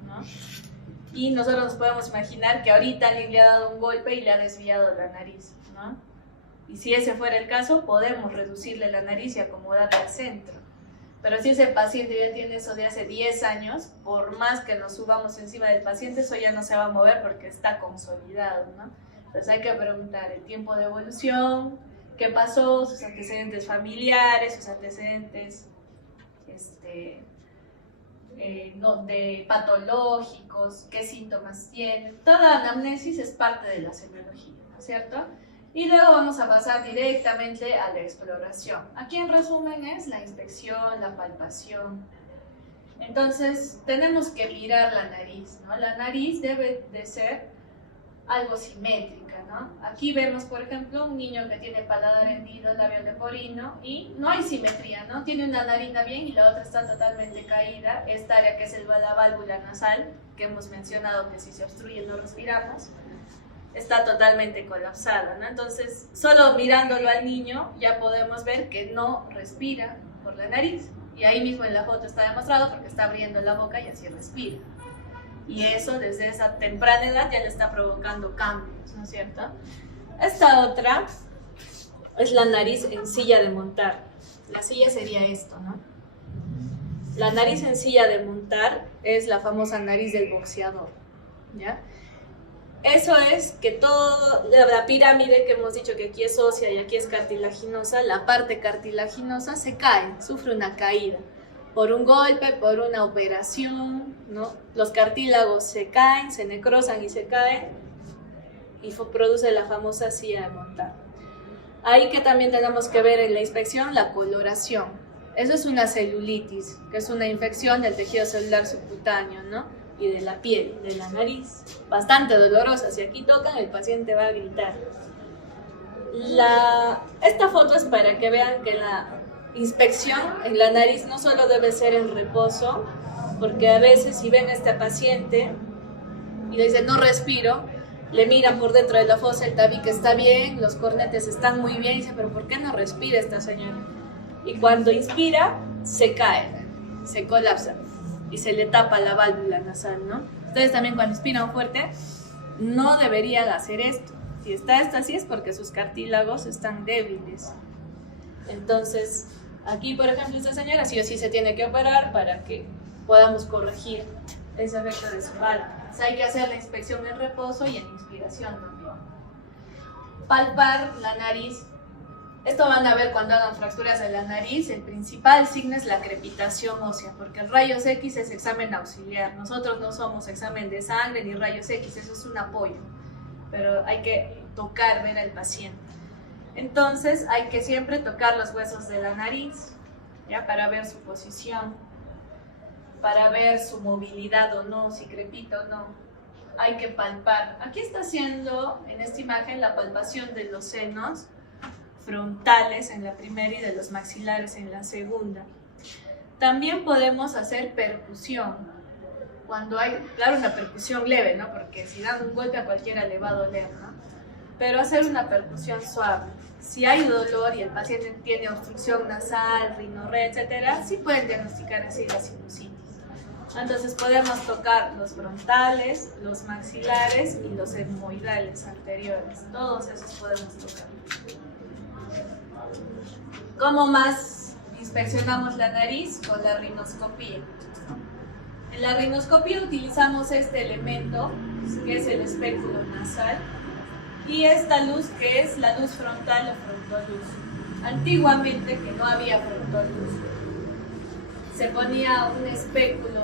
¿no? Y nosotros nos podemos imaginar que ahorita alguien le ha dado un golpe y le ha desviado la nariz, ¿no? Y si ese fuera el caso, podemos reducirle la nariz y acomodarla al centro. Pero si ese paciente ya tiene eso de hace 10 años, por más que nos subamos encima del paciente, eso ya no se va a mover porque está consolidado, ¿no? Entonces hay que preguntar el tiempo de evolución, qué pasó, sus antecedentes familiares, sus antecedentes de patológicos, qué síntomas tienen. Toda anamnesis es parte de la semiología, ¿no es cierto? Y luego vamos a pasar directamente a la exploración. Aquí en resumen es la inspección, la palpación. Entonces tenemos que mirar la nariz, ¿no? La nariz debe de ser algo simétrica, ¿no? Aquí vemos, por ejemplo, un niño que tiene paladar hendido, labio leporino, y no hay simetría, ¿no? Tiene una narina bien y la otra está totalmente caída. Esta área que es la válvula nasal, que hemos mencionado que si se obstruye no respiramos, está totalmente colapsada, ¿no? Entonces, solo mirándolo al niño ya podemos ver que no respira por la nariz. Y ahí mismo en la foto está demostrado porque está abriendo la boca y así respira. Y eso desde esa temprana edad ya le está provocando cambios, ¿no es cierto? Esta otra es la nariz en silla de montar. La silla sería esto, ¿no? La nariz en silla de montar es la famosa nariz del boxeador, ¿ya? Eso es que toda la pirámide que hemos dicho que aquí es ósea y aquí es cartilaginosa, la parte cartilaginosa se cae, sufre una caída por un golpe, por una operación, ¿no? Los cartílagos se caen, se necrosan y se caen y produce la famosa silla de montar. Ahí que también tenemos que ver en la inspección la coloración. Eso es una celulitis, que es una infección del tejido celular subcutáneo, ¿no? Y de la piel, de la nariz, bastante dolorosa. Si aquí tocan, el paciente va a gritar. Esta foto es para que vean que la inspección en la nariz no solo debe ser en reposo, porque a veces si ven a este paciente y le dicen no respiro, le miran por dentro de la fosa, el tabique está bien, los cornetes están muy bien, y dicen, pero ¿por qué no respira esta señora? Y cuando inspira, se cae, se colapsa y se le tapa la válvula nasal, ¿no? Ustedes también cuando inspiran fuerte no deberían hacer esto. Si está esto así es porque sus cartílagos están débiles. Entonces, aquí por ejemplo esta señora sí o sí se tiene que operar para que podamos corregir ese efecto de su válvula. O sea, hay que hacer la inspección en reposo y en inspiración también. Palpar la nariz. Esto van a ver cuando hagan fracturas de la nariz. El principal signo es la crepitación ósea, porque el rayos X es examen auxiliar. Nosotros no somos examen de sangre ni rayos X, eso es un apoyo. Pero hay que tocar, ver al paciente. Entonces hay que siempre tocar los huesos de la nariz, ¿ya? Para ver su posición, para ver su movilidad o no, si crepita o no. Hay que palpar. Aquí está haciendo en esta imagen la palpación de los senos frontales en la primera y de los maxilares en la segunda. También podemos hacer percusión. Cuando hay, claro, una percusión leve, ¿no? Porque si dan un golpe a cualquiera le va a doler, ¿no? Pero hacer una percusión suave. Si hay dolor y el paciente tiene obstrucción nasal, rinorrea, etcétera, sí pueden diagnosticar así la sinusitis. Entonces podemos tocar los frontales, los maxilares y los etmoidales anteriores. Todos esos podemos tocar. ¿Cómo más inspeccionamos la nariz? Con la rinoscopía. En la rinoscopía utilizamos este elemento, que es el espéculo nasal, y esta luz que es la luz frontal o frontoluz. Antiguamente, que no había frontoluz, se ponía un espéculo,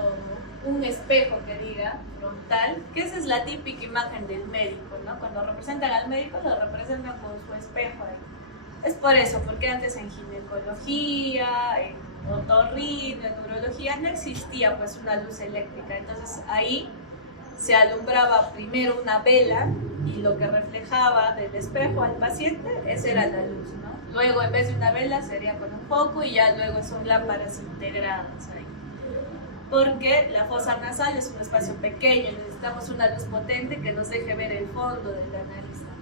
un espejo que diga frontal, que esa es la típica imagen del médico, ¿no? Cuando representan al médico, lo representan con su espejo ahí. Es por eso, porque antes en ginecología, en otorrino, en urología no existía pues una luz eléctrica. Entonces ahí se alumbraba primero una vela y lo que reflejaba del espejo al paciente, esa era la luz, ¿no? Luego en vez de una vela sería con un foco y ya luego son lámparas integradas ahí. Porque la fosa nasal es un espacio pequeño, necesitamos una luz potente que nos deje ver el fondo de la nariz también.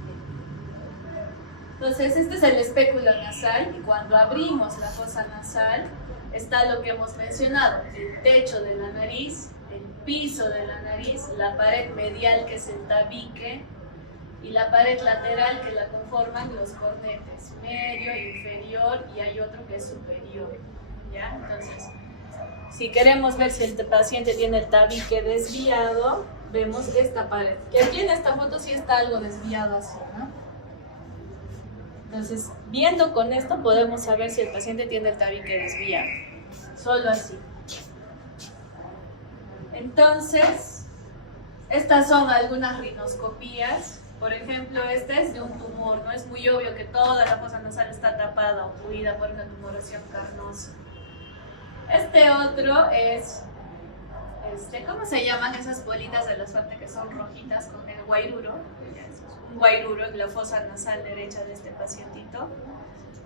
Entonces este es el espéculo nasal y cuando abrimos la fosa nasal está lo que hemos mencionado, el techo de la nariz, el piso de la nariz, la pared medial que es el tabique y la pared lateral que la conforman los cornetes, medio, inferior y hay otro que es superior, ¿ya? Entonces, si queremos ver si el paciente tiene el tabique desviado, vemos esta pared, que aquí en esta foto sí está algo desviado así, ¿no? Entonces, viendo con esto podemos saber si el paciente tiene el tabique desviado, solo así. Entonces, estas son algunas rinoscopías. Por ejemplo, esta es de un tumor, ¿no? Es muy obvio que toda la fosa nasal está tapada o obstruida por una tumoración carnosa. Este otro es, ¿cómo se llaman esas bolitas del asfalto que son rojitas con el guairuro? Un guairuro en la fosa nasal derecha de este pacientito,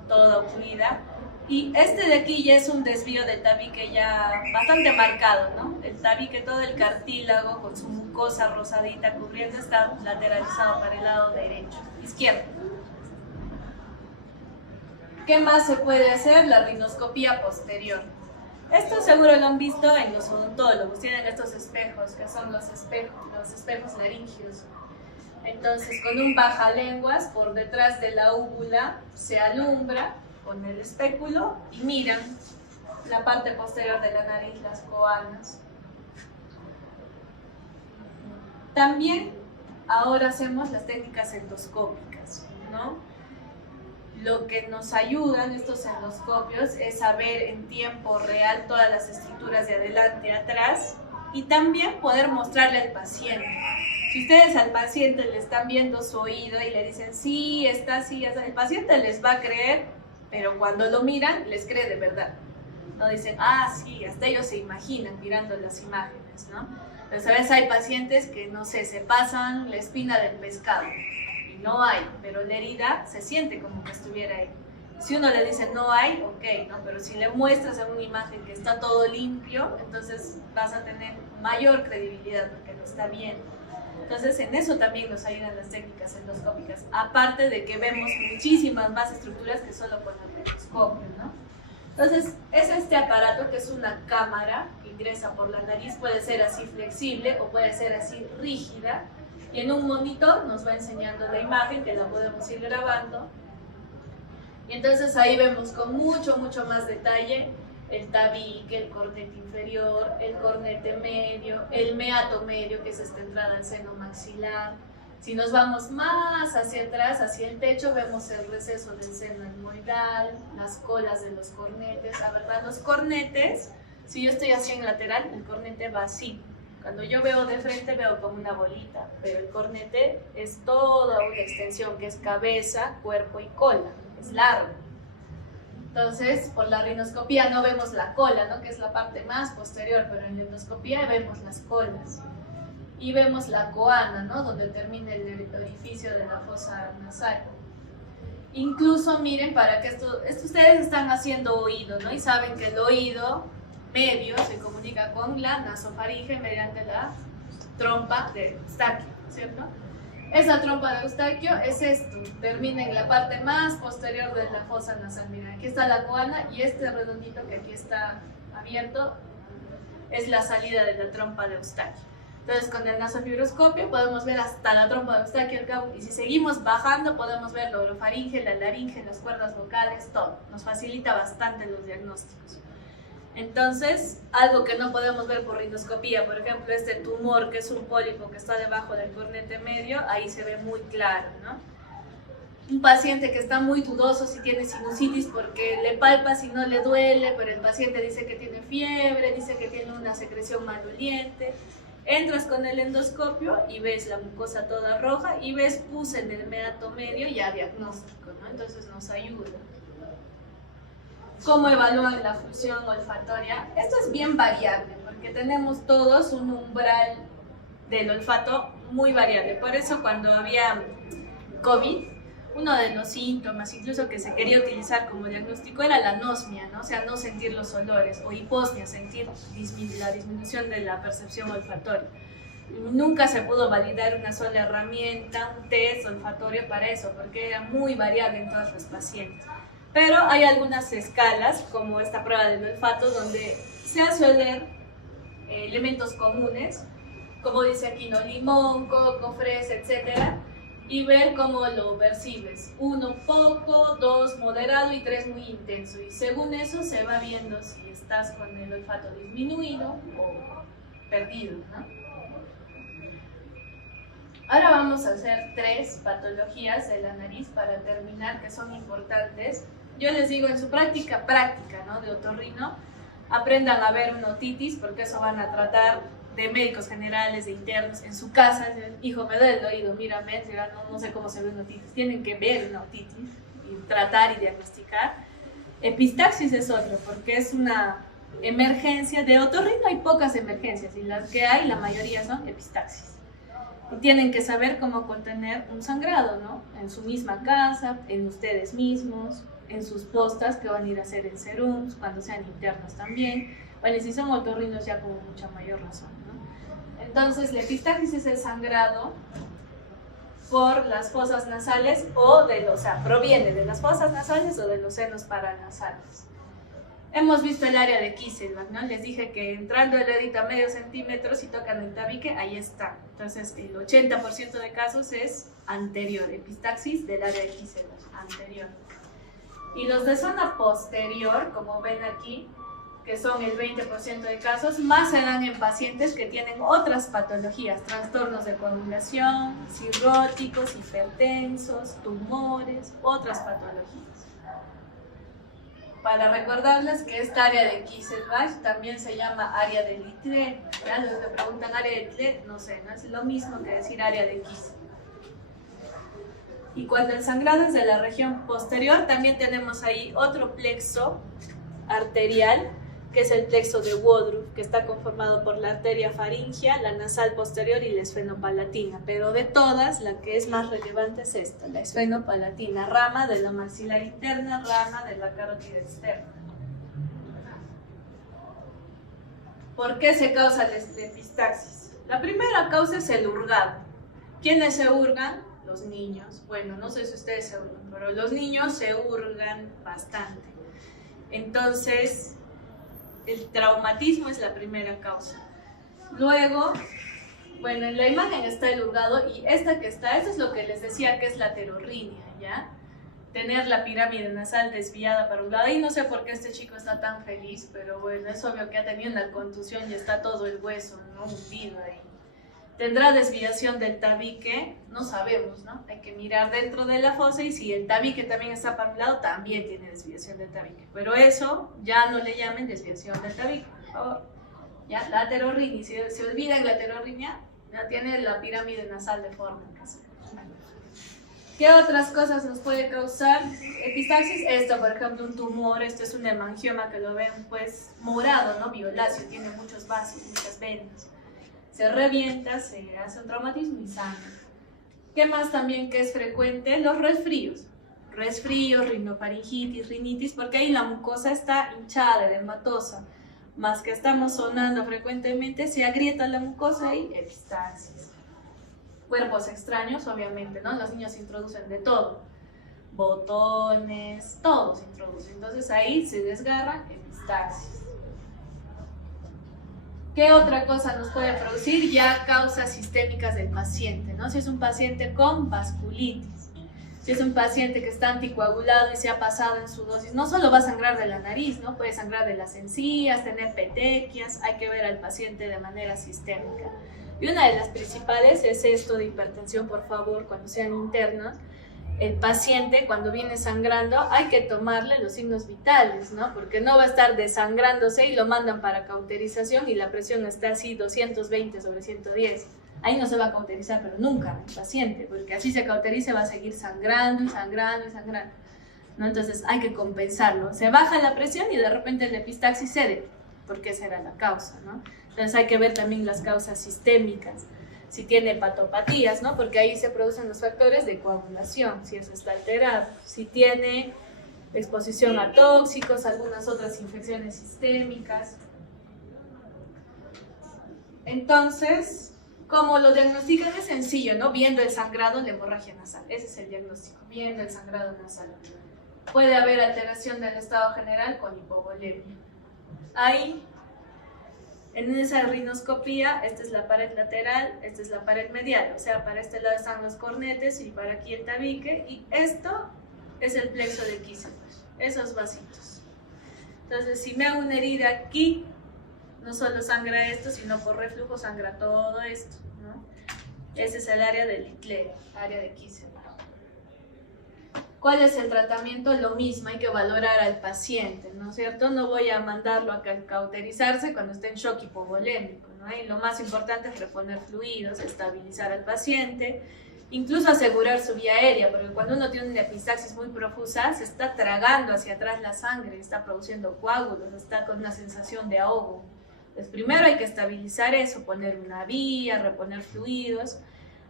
toda obstruida. Y este de aquí ya es un desvío del tabique ya bastante marcado, ¿no? El tabique, todo el cartílago con su mucosa rosadita cubriendo, está lateralizado para el lado derecho, izquierdo. ¿Qué más se puede hacer? La rinoscopía posterior. Esto seguro lo han visto en los odontólogos, tienen estos espejos, que son los espejos laringios. Entonces, con un bajalenguas por detrás de la úvula se alumbra con el espéculo y miran la parte posterior de la nariz, las coanas. También ahora hacemos las técnicas endoscópicas, ¿no? Lo que nos ayudan estos endoscopios es saber en tiempo real todas las estructuras de adelante a atrás y también poder mostrarle al paciente. Si ustedes al paciente le están viendo su oído y le dicen, sí, está así, el paciente les va a creer, pero cuando lo miran, les cree de verdad. No dicen, ah, sí, hasta ellos se imaginan mirando las imágenes, ¿no? Pero a veces hay pacientes que, no sé, se pasan la espina del pescado y no hay, pero la herida se siente como que estuviera ahí. Si uno le dice no hay, ok, ¿no? Pero si le muestras en una imagen que está todo limpio, entonces vas a tener mayor credibilidad porque lo está viendo. Entonces, en eso también nos ayudan las técnicas endoscópicas, aparte de que vemos muchísimas más estructuras que solo con el endoscopio, ¿no? Entonces, es este aparato que es una cámara que ingresa por la nariz, puede ser así flexible o puede ser así rígida, y en un monitor nos va enseñando la imagen que la podemos ir grabando, y entonces ahí vemos con mucho más detalle el tabique, el cornete inferior, el cornete medio, el meato medio, que es esta entrada al seno maxilar. Si nos vamos más hacia atrás, hacia el techo, vemos el receso del seno etmoidal, las colas de los cornetes. A ver, los cornetes, si yo estoy así en lateral, el cornete va así. Cuando yo veo de frente, veo como una bolita, pero el cornete es toda una extensión, que es cabeza, cuerpo y cola, es largo. Entonces, por la rinoscopía no vemos la cola, ¿no? Que es la parte más posterior, pero en la endoscopía vemos las colas. Y vemos la coana, ¿no? Donde termina el orificio de la fosa nasal. Incluso, miren, para que esto ustedes están haciendo oído, ¿no? Y saben que el oído medio se comunica con la nasofaringe mediante la trompa de Eustaquio, ¿cierto? Esa trompa de Eustaquio es esto, termina en la parte más posterior de la fosa nasal. Miren, aquí está la coana y este redondito que aquí está abierto es la salida de la trompa de Eustaquio. Entonces, con el nasofibroscopio podemos ver hasta la trompa de Eustaquio al cabo, y si seguimos bajando podemos ver la orofaringe, la laringe, las cuerdas vocales, todo. Nos facilita bastante los diagnósticos. Entonces, algo que no podemos ver por rinoscopía, por ejemplo, este tumor que es un pólipo que está debajo del cornete medio, ahí se ve muy claro, ¿no? Un paciente que está muy dudoso si tiene sinusitis porque le palpa si no le duele, pero el paciente dice que tiene fiebre, dice que tiene una secreción maloliente. Entras con el endoscopio y ves la mucosa toda roja y ves pus en el meato medio, ya diagnóstico, ¿no? Entonces nos ayuda. ¿Cómo evalúan la función olfatoria? Esto es bien variable, porque tenemos todos un umbral del olfato muy variable. Por eso cuando había COVID, uno de los síntomas, incluso que se quería utilizar como diagnóstico, era la anosmia, ¿no? O sea, no sentir los olores, o hiposmia, sentir la disminución de la percepción olfatoria. Nunca se pudo validar una sola herramienta, un test olfatorio para eso, porque era muy variable en todos los pacientes. Pero hay algunas escalas, como esta prueba del olfato, donde se hace oler elementos comunes, como dice aquí, ¿no? Limón, coco, fresa, etc. Y ver cómo lo percibes. 1 poco, 2 moderado y 3 muy intenso. Y según eso se va viendo si estás con el olfato disminuido o perdido, ¿no? Ahora vamos a hacer 3 patologías de la nariz para terminar, que son importantes. Yo les digo, en su práctica, ¿no? De otorrino, aprendan a ver una otitis, porque eso van a tratar de médicos generales, de internos, en su casa, hijo, me duele el oído, mírame, no sé cómo se ve una otitis, tienen que ver una otitis y tratar y diagnosticar. Epistaxis es otra, porque es una emergencia. De otorrino hay pocas emergencias, y las que hay, la mayoría son epistaxis. Y tienen que saber cómo contener un sangrado, ¿no? En su misma casa, en ustedes mismos, en sus postas que van a ir a hacer en serums, cuando sean internos también. Bueno, y si son otorrinos ya con mucha mayor razón, ¿no? Entonces, la epistaxis es el sangrado por las fosas nasales proviene de las fosas nasales o de los senos paranasales. Hemos visto el área de Kisselbach, ¿no? Les dije que entrando el dedito a medio centímetro, si tocan el tabique, ahí está. Entonces, el 80% de casos es anterior, epistaxis del área de Kisselbach, anterior. Y los de zona posterior, como ven aquí, que son el 20% de casos, más se dan en pacientes que tienen otras patologías, trastornos de coagulación, cirróticos, hipertensos, tumores, otras patologías. Para recordarles que esta área de Kisselbach también se llama área de Little. ¿Ya? Los que preguntan área de Little, no sé, no es lo mismo que decir área de Kisselbach. Y cuando el sangrado es de la región posterior, también tenemos ahí otro plexo arterial, que es el plexo de Woodruff, que está conformado por la arteria faringea, la nasal posterior y la esfenopalatina. Pero de todas, la que es más relevante es esta, la esfenopalatina, rama de la maxilar interna, rama de la carótida externa. ¿Por qué se causa la epistaxis? La primera causa es el hurgado. ¿Quiénes se hurgan? Los niños. Bueno, no sé si ustedes se hurgan, pero los niños se hurgan bastante. Entonces, el traumatismo es la primera causa. Luego, bueno, en la imagen está el hurgado, y esto es lo que les decía que es la terorrinia, ¿ya? Tener la pirámide nasal desviada para un lado. Y no sé por qué este chico está tan feliz, pero bueno, es obvio que ha tenido una contusión y está todo el hueso, ¿no? Hundido ahí. ¿Tendrá desviación del tabique? No sabemos, ¿no? Hay que mirar dentro de la fosa, y si el tabique también está para un lado, también tiene desviación del tabique. Pero eso ya no le llamen desviación del tabique, por favor. Ya, la terorrinia, si se olvidan la terorrinia, ya tiene la pirámide nasal deforme. ¿Qué otras cosas nos puede causar epistaxis? Esto, por ejemplo, un tumor, esto es un hemangioma que lo ven pues morado, ¿no? Violáceo, tiene muchos vasos, muchas venas. Se revienta, se hace un traumatismo y sangra. ¿Qué más también que es frecuente? Los resfríos. Resfríos, rinofaringitis, rinitis, porque ahí la mucosa está hinchada, edematosa. Más que estamos sonando frecuentemente, se agrieta la mucosa y epistaxis. Cuerpos extraños, obviamente, ¿no? Los niños se introducen de todo. Botones, todo se introduce. Entonces ahí se desgarra, epistaxis. ¿Qué otra cosa nos puede producir? Ya causas sistémicas del paciente, ¿no? Si es un paciente con vasculitis, si es un paciente que está anticoagulado y se ha pasado en su dosis, no solo va a sangrar de la nariz, ¿no? Puede sangrar de las encías, tener petequias, hay que ver al paciente de manera sistémica. Y una de las principales es esto de hipertensión, por favor, cuando sean internos. El paciente, cuando viene sangrando, hay que tomarle los signos vitales, ¿no? Porque no va a estar desangrándose y lo mandan para cauterización y la presión está así 220/110. Ahí no se va a cauterizar, pero nunca el paciente, porque así se cauteriza va a seguir sangrando y sangrando y sangrando, ¿no? Entonces hay que compensarlo. Se baja la presión y de repente el epistaxis cede, porque esa era la causa, ¿no? Entonces hay que ver también las causas sistémicas. Si tiene hepatopatías, ¿no? Porque ahí se producen los factores de coagulación, si eso está alterado. Si tiene exposición a tóxicos, algunas otras infecciones sistémicas. Entonces, como lo diagnostican es sencillo, ¿no? Viendo el sangrado, la hemorragia nasal. Ese es el diagnóstico, viendo el sangrado nasal. Puede haber alteración del estado general con hipovolemia. Ahí, en esa rinoscopía, esta es la pared lateral, esta es la pared medial, o sea, para este lado están los cornetes y para aquí el tabique, y esto es el plexo de Kisselbach, esos vasitos. Entonces, si me hago una herida aquí, no solo sangra esto, sino por reflujo sangra todo esto, ¿no? Ese es el área de Little, área de Kisselbach. ¿Cuál es el tratamiento? Lo mismo, hay que valorar al paciente, ¿no es cierto? No voy a mandarlo a cauterizarse cuando esté en shock hipovolémico, ¿no? ¿no? Y lo más importante es reponer fluidos, estabilizar al paciente, incluso asegurar su vía aérea, porque cuando uno tiene una epistaxis muy profusa, se está tragando hacia atrás la sangre, está produciendo coágulos, está con una sensación de ahogo. Entonces, primero hay que estabilizar eso, poner una vía, reponer fluidos.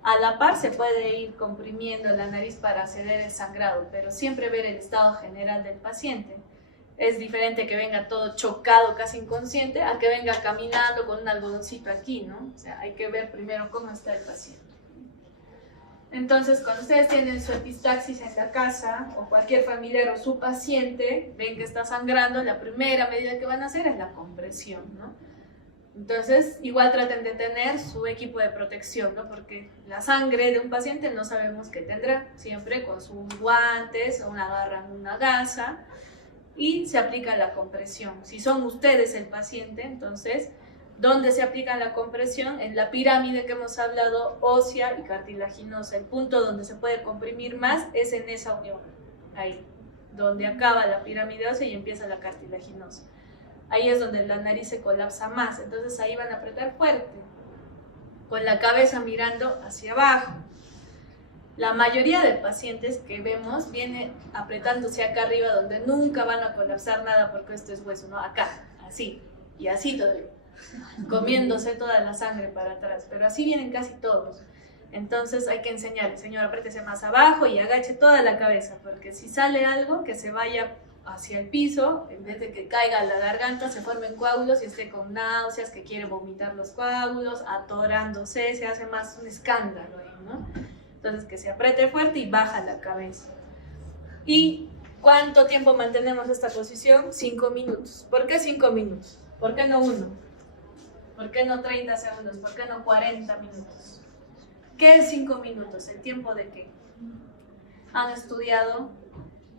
A la par se puede ir comprimiendo la nariz para ceder el sangrado, pero siempre ver el estado general del paciente. Es diferente que venga todo chocado, casi inconsciente, a que venga caminando con un algodoncito aquí, ¿no? O sea, hay que ver primero cómo está el paciente. Entonces, cuando ustedes tienen su epistaxis en la casa, o cualquier familiar o su paciente, ven que está sangrando, la primera medida que van a hacer es la compresión, ¿no? Entonces, igual traten de tener su equipo de protección, ¿no? Porque la sangre de un paciente no sabemos qué tendrá, siempre con sus guantes, agarran una gasa y se aplica la compresión. Si son ustedes el paciente, entonces, ¿dónde se aplica la compresión? En la pirámide que hemos hablado, ósea y cartilaginosa. El punto donde se puede comprimir más es en esa unión, ahí, donde acaba la pirámide ósea y empieza la cartilaginosa. Ahí es donde la nariz se colapsa más, entonces ahí van a apretar fuerte, con la cabeza mirando hacia abajo. La mayoría de pacientes que vemos viene apretándose acá arriba, donde nunca van a colapsar nada porque esto es hueso, ¿no? Acá, así, y así todavía, comiéndose toda la sangre para atrás, pero así vienen casi todos. Entonces hay que enseñarle, señor, apriétese más abajo y agache toda la cabeza, porque si sale algo, que se vaya hacia el piso, en vez de que caiga a la garganta, se formen coágulos y esté con náuseas, que quiere vomitar los coágulos, atorándose, se hace más un escándalo ahí, ¿no? Entonces que se apriete fuerte y baja la cabeza. ¿Y cuánto tiempo mantenemos esta posición? 5 minutos. ¿Por qué 5 minutos? ¿Por qué no 1? ¿Por qué no 30 segundos? ¿Por qué no 40 minutos? ¿Qué es 5 minutos? ¿El tiempo de qué? Han estudiado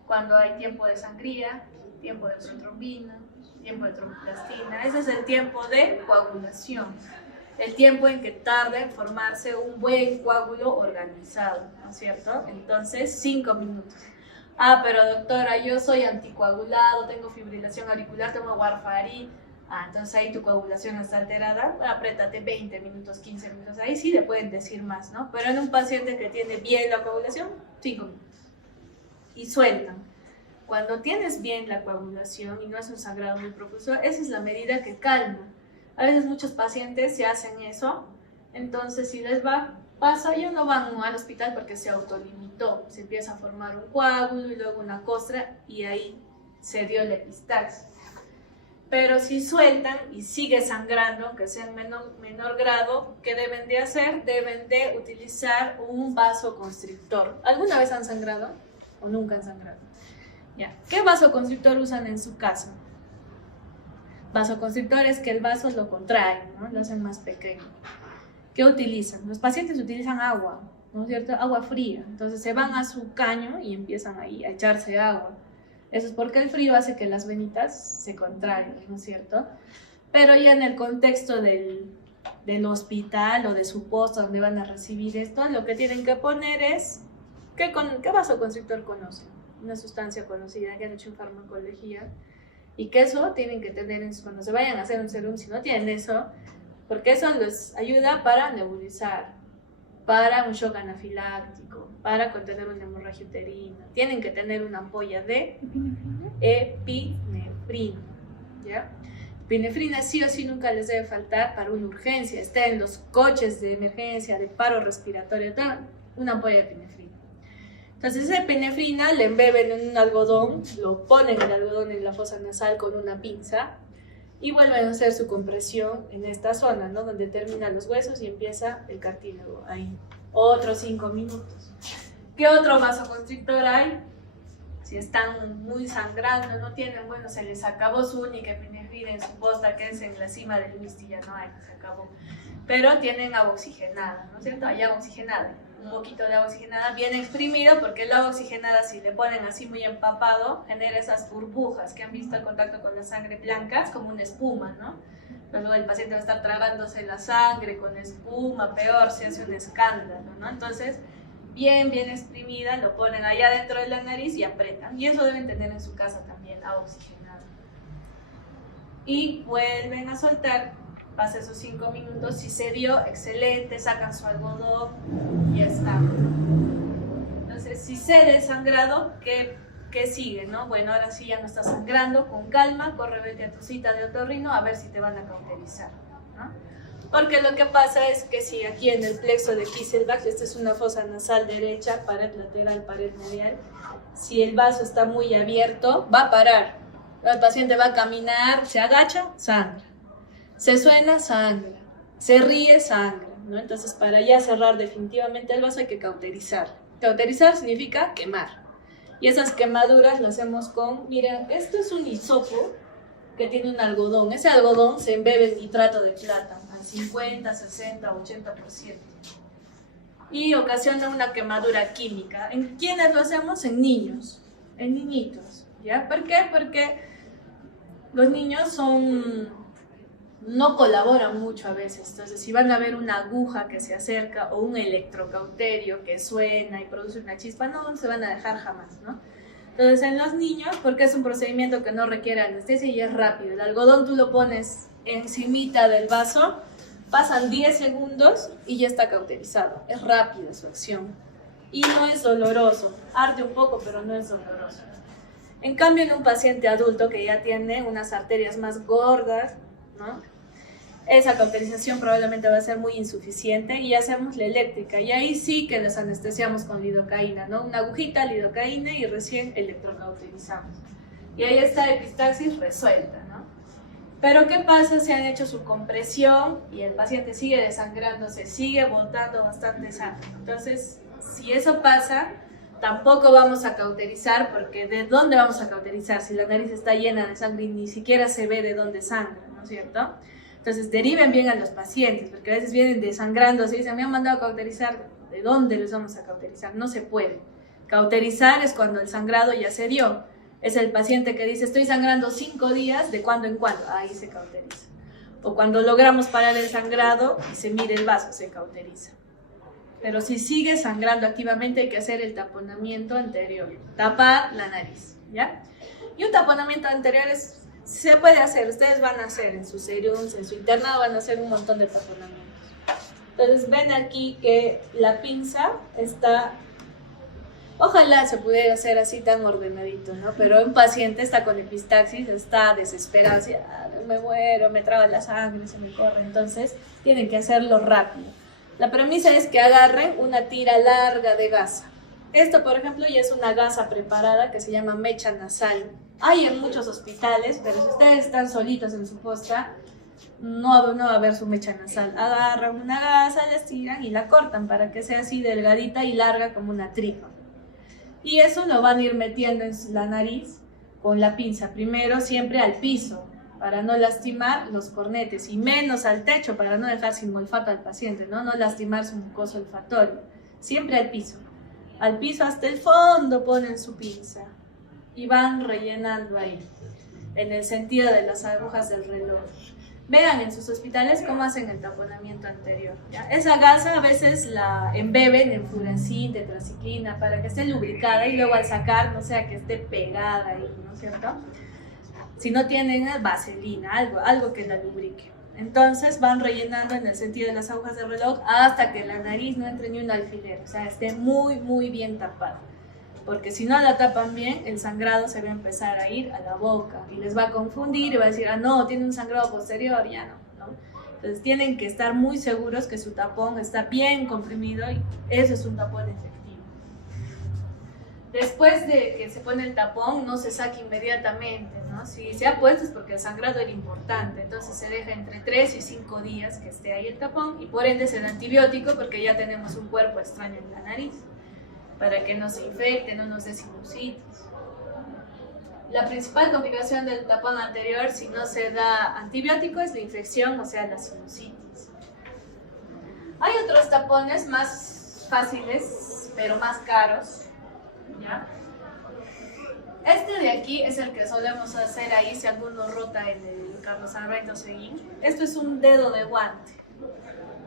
cuando hay tiempo de sangría, tiempo de protrombina, tiempo de tromboplastina. Ese es el tiempo de coagulación, el tiempo en que tarda en formarse un buen coágulo organizado, ¿no es cierto? Entonces, 5 minutos. Ah, pero doctora, yo soy anticoagulado, tengo fibrilación auricular, tengo warfarín. Ah, entonces ahí tu coagulación está alterada, apriétate 20 minutos, 15 minutos, ahí sí le pueden decir más, ¿no? Pero en un paciente que tiene bien la coagulación, 5 minutos. Y sueltan. Cuando tienes bien la coagulación y no es un sangrado muy profuso, esa es la medida que calma. A veces muchos pacientes se hacen eso, entonces si les pasa, ya no van al hospital porque se autolimitó, se empieza a formar un coágulo y luego una costra y ahí se dio la epistaxis. Pero si sueltan y sigue sangrando, aunque sea en menor grado, ¿qué deben de hacer? Deben de utilizar un vasoconstrictor. ¿Alguna vez han sangrado o nunca han sangrado? Ya. ¿Qué vasoconstrictor usan en su casa? Vasoconstrictor es que el vaso lo contraen, ¿no? Lo hacen más pequeño. ¿Qué utilizan? Los pacientes utilizan agua, ¿no es cierto? Agua fría. Entonces se van a su caño y empiezan ahí a echarse agua. Eso es porque el frío hace que las venitas se contraigan, ¿no es cierto? Pero ya en el contexto del hospital o de su posto donde van a recibir esto, lo que tienen que poner es, ¿qué vasoconstrictor conocen? Una sustancia conocida que han hecho en farmacología, y que eso tienen que tener cuando se vayan a hacer un serum, si no tienen eso, porque eso les ayuda para nebulizar, para un shock anafiláctico, para contener una hemorragia uterina. Tienen que tener una ampolla de epinefrina, ¿ya? Epinefrina sí o sí nunca les debe faltar para una urgencia, está en los coches de emergencia, de paro respiratorio, una ampolla de epinefrina. Entonces esa epinefrina le embeben en un algodón, lo ponen el algodón en la fosa nasal con una pinza y vuelven a hacer su compresión en esta zona, ¿no? Donde terminan los huesos y empieza el cartílago. Ahí, otros 5 minutos. ¿Qué otro vasoconstrictor hay? Si están muy sangrando, no tienen, bueno, se les acabó su única epinefrina en su posta, que es en la cima del Wisti, ya no hay, se acabó. Pero tienen agua oxigenada, ¿no es cierto? Hay agua oxigenada, un poquito de agua oxigenada bien exprimido, porque el agua oxigenada, si le ponen así muy empapado, genera esas burbujas que han visto al contacto con la sangre blanca, es como una espuma, ¿no? Luego el paciente va a estar tragándose la sangre con espuma, peor, se hace un escándalo, ¿no? Entonces, bien exprimida, lo ponen allá dentro de la nariz y apretan. Y eso deben tener en su casa también, agua oxigenada. Y vuelven a soltar pasa esos 5 minutos, si se dio, excelente, sacan su algodón y ya está. Entonces, si cede el sangrado, ¿qué sigue, no? Bueno, ahora sí ya no está sangrando, con calma, corre, vete a tu cita de otorrino a ver si te van a cauterizar, ¿no? Porque lo que pasa es que si aquí en el plexo de Kisselbach, esta es una fosa nasal derecha, pared lateral, pared medial, si el vaso está muy abierto, va a parar. El paciente va a caminar, se agacha, sangra. Se suena, sangra. Se ríe, sangra, ¿no? Entonces, para ya cerrar definitivamente el vaso hay que cauterizar. Cauterizar significa quemar. Y esas quemaduras las hacemos con, miren, esto es un hisopo que tiene un algodón. Ese algodón se embebe en nitrato de plata al 50, 60, 80%. Y ocasiona una quemadura química. ¿En quiénes lo hacemos? En niños, en niñitos, ¿ya? ¿Por qué? Porque los niños no colaboran mucho a veces. Entonces, si van a ver una aguja que se acerca o un electrocauterio que suena y produce una chispa, no se van a dejar jamás, ¿no? Entonces, en los niños, porque es un procedimiento que no requiere anestesia y es rápido. El algodón tú lo pones encimita del vaso, pasan 10 segundos y ya está cauterizado. Es rápida su acción y no es doloroso. Arde un poco, pero no es doloroso. En cambio, en un paciente adulto que ya tiene unas arterias más gordas, ¿no? Esa cauterización probablemente va a ser muy insuficiente y hacemos la eléctrica. Y ahí sí que les anestesiamos con lidocaína, ¿no? Una agujita, lidocaína y recién electrocauterizamos. Y ahí está epistaxis resuelta, ¿no? Pero ¿qué pasa si han hecho su compresión y el paciente sigue desangrándose, sigue botando bastante sangre? Entonces, si eso pasa, tampoco vamos a cauterizar, porque ¿de dónde vamos a cauterizar? Si la nariz está llena de sangre y ni siquiera se ve de dónde sangra, ¿no es cierto? Entonces, deriven bien a los pacientes, porque a veces vienen desangrándose y dicen, me han mandado a cauterizar. ¿De dónde les vamos a cauterizar? No se puede. Cauterizar es cuando el sangrado ya se dio. Es el paciente que dice, estoy sangrando 5 días, de cuando en cuando. Ahí se cauteriza. O cuando logramos parar el sangrado y se mide el vaso, se cauteriza. Pero si sigue sangrando activamente hay que hacer el taponamiento anterior. Tapar la nariz, ¿ya? Y un taponamiento anterior se puede hacer. Ustedes van a hacer en sus serums, en su internado, van a hacer un montón de taponamientos. Entonces ven aquí que la pinza está... Ojalá se pudiera hacer así tan ordenadito, ¿no? Pero un paciente está con epistaxis, está desesperado, así, me muero, me traba la sangre, se me corre. Entonces tienen que hacerlo rápido. La premisa es que agarren una tira larga de gasa. Esto, por ejemplo, ya es una gasa preparada que se llama mecha nasal. Hay en muchos hospitales, pero si ustedes están solitos en su posta, no va a haber su mecha nasal. Agarran una gasa, la estiran y la cortan para que sea así delgadita y larga como una tripa. Y eso lo van a ir metiendo en la nariz con la pinza. Primero siempre al piso, para no lastimar los cornetes, y menos al techo para no dejar sin olfato al paciente, no lastimar su mucosa olfatorio. Siempre al piso hasta el fondo ponen su pinza y van rellenando ahí, en el sentido de las agujas del reloj. Vean en sus hospitales cómo hacen el taponamiento anterior, ¿ya? Esa gasa a veces la embeben en furacil, tetraciclina, para que esté lubricada y luego al sacar no sea que esté pegada ahí, ¿no es cierto? Si no tienen vaselina, algo que la lubrique. Entonces van rellenando en el sentido de las agujas del reloj hasta que la nariz no entre ni un alfiler, o sea, esté muy, muy bien tapada. Porque si no la tapan bien, el sangrado se va a empezar a ir a la boca y les va a confundir y va a decir, no, tiene un sangrado posterior, ya no. Entonces tienen que estar muy seguros que su tapón está bien comprimido y eso es un tapón efectivo. Después de que se pone el tapón, no se saca inmediatamente, ¿no? Si se ha puesto es porque el sangrado era importante, entonces se deja entre 3 y 5 días que esté ahí el tapón y por ende se da antibiótico porque ya tenemos un cuerpo extraño en la nariz, para que no se infecte, no nos dé sinusitis. La principal complicación del tapón anterior, si no se da antibiótico, es la infección, o sea, la sinusitis. Hay otros tapones más fáciles, pero más caros, ¿ya? Este de aquí es el que solemos hacer ahí si alguno rota en el Carlos Alberto Seguín. Esto es un dedo de guante.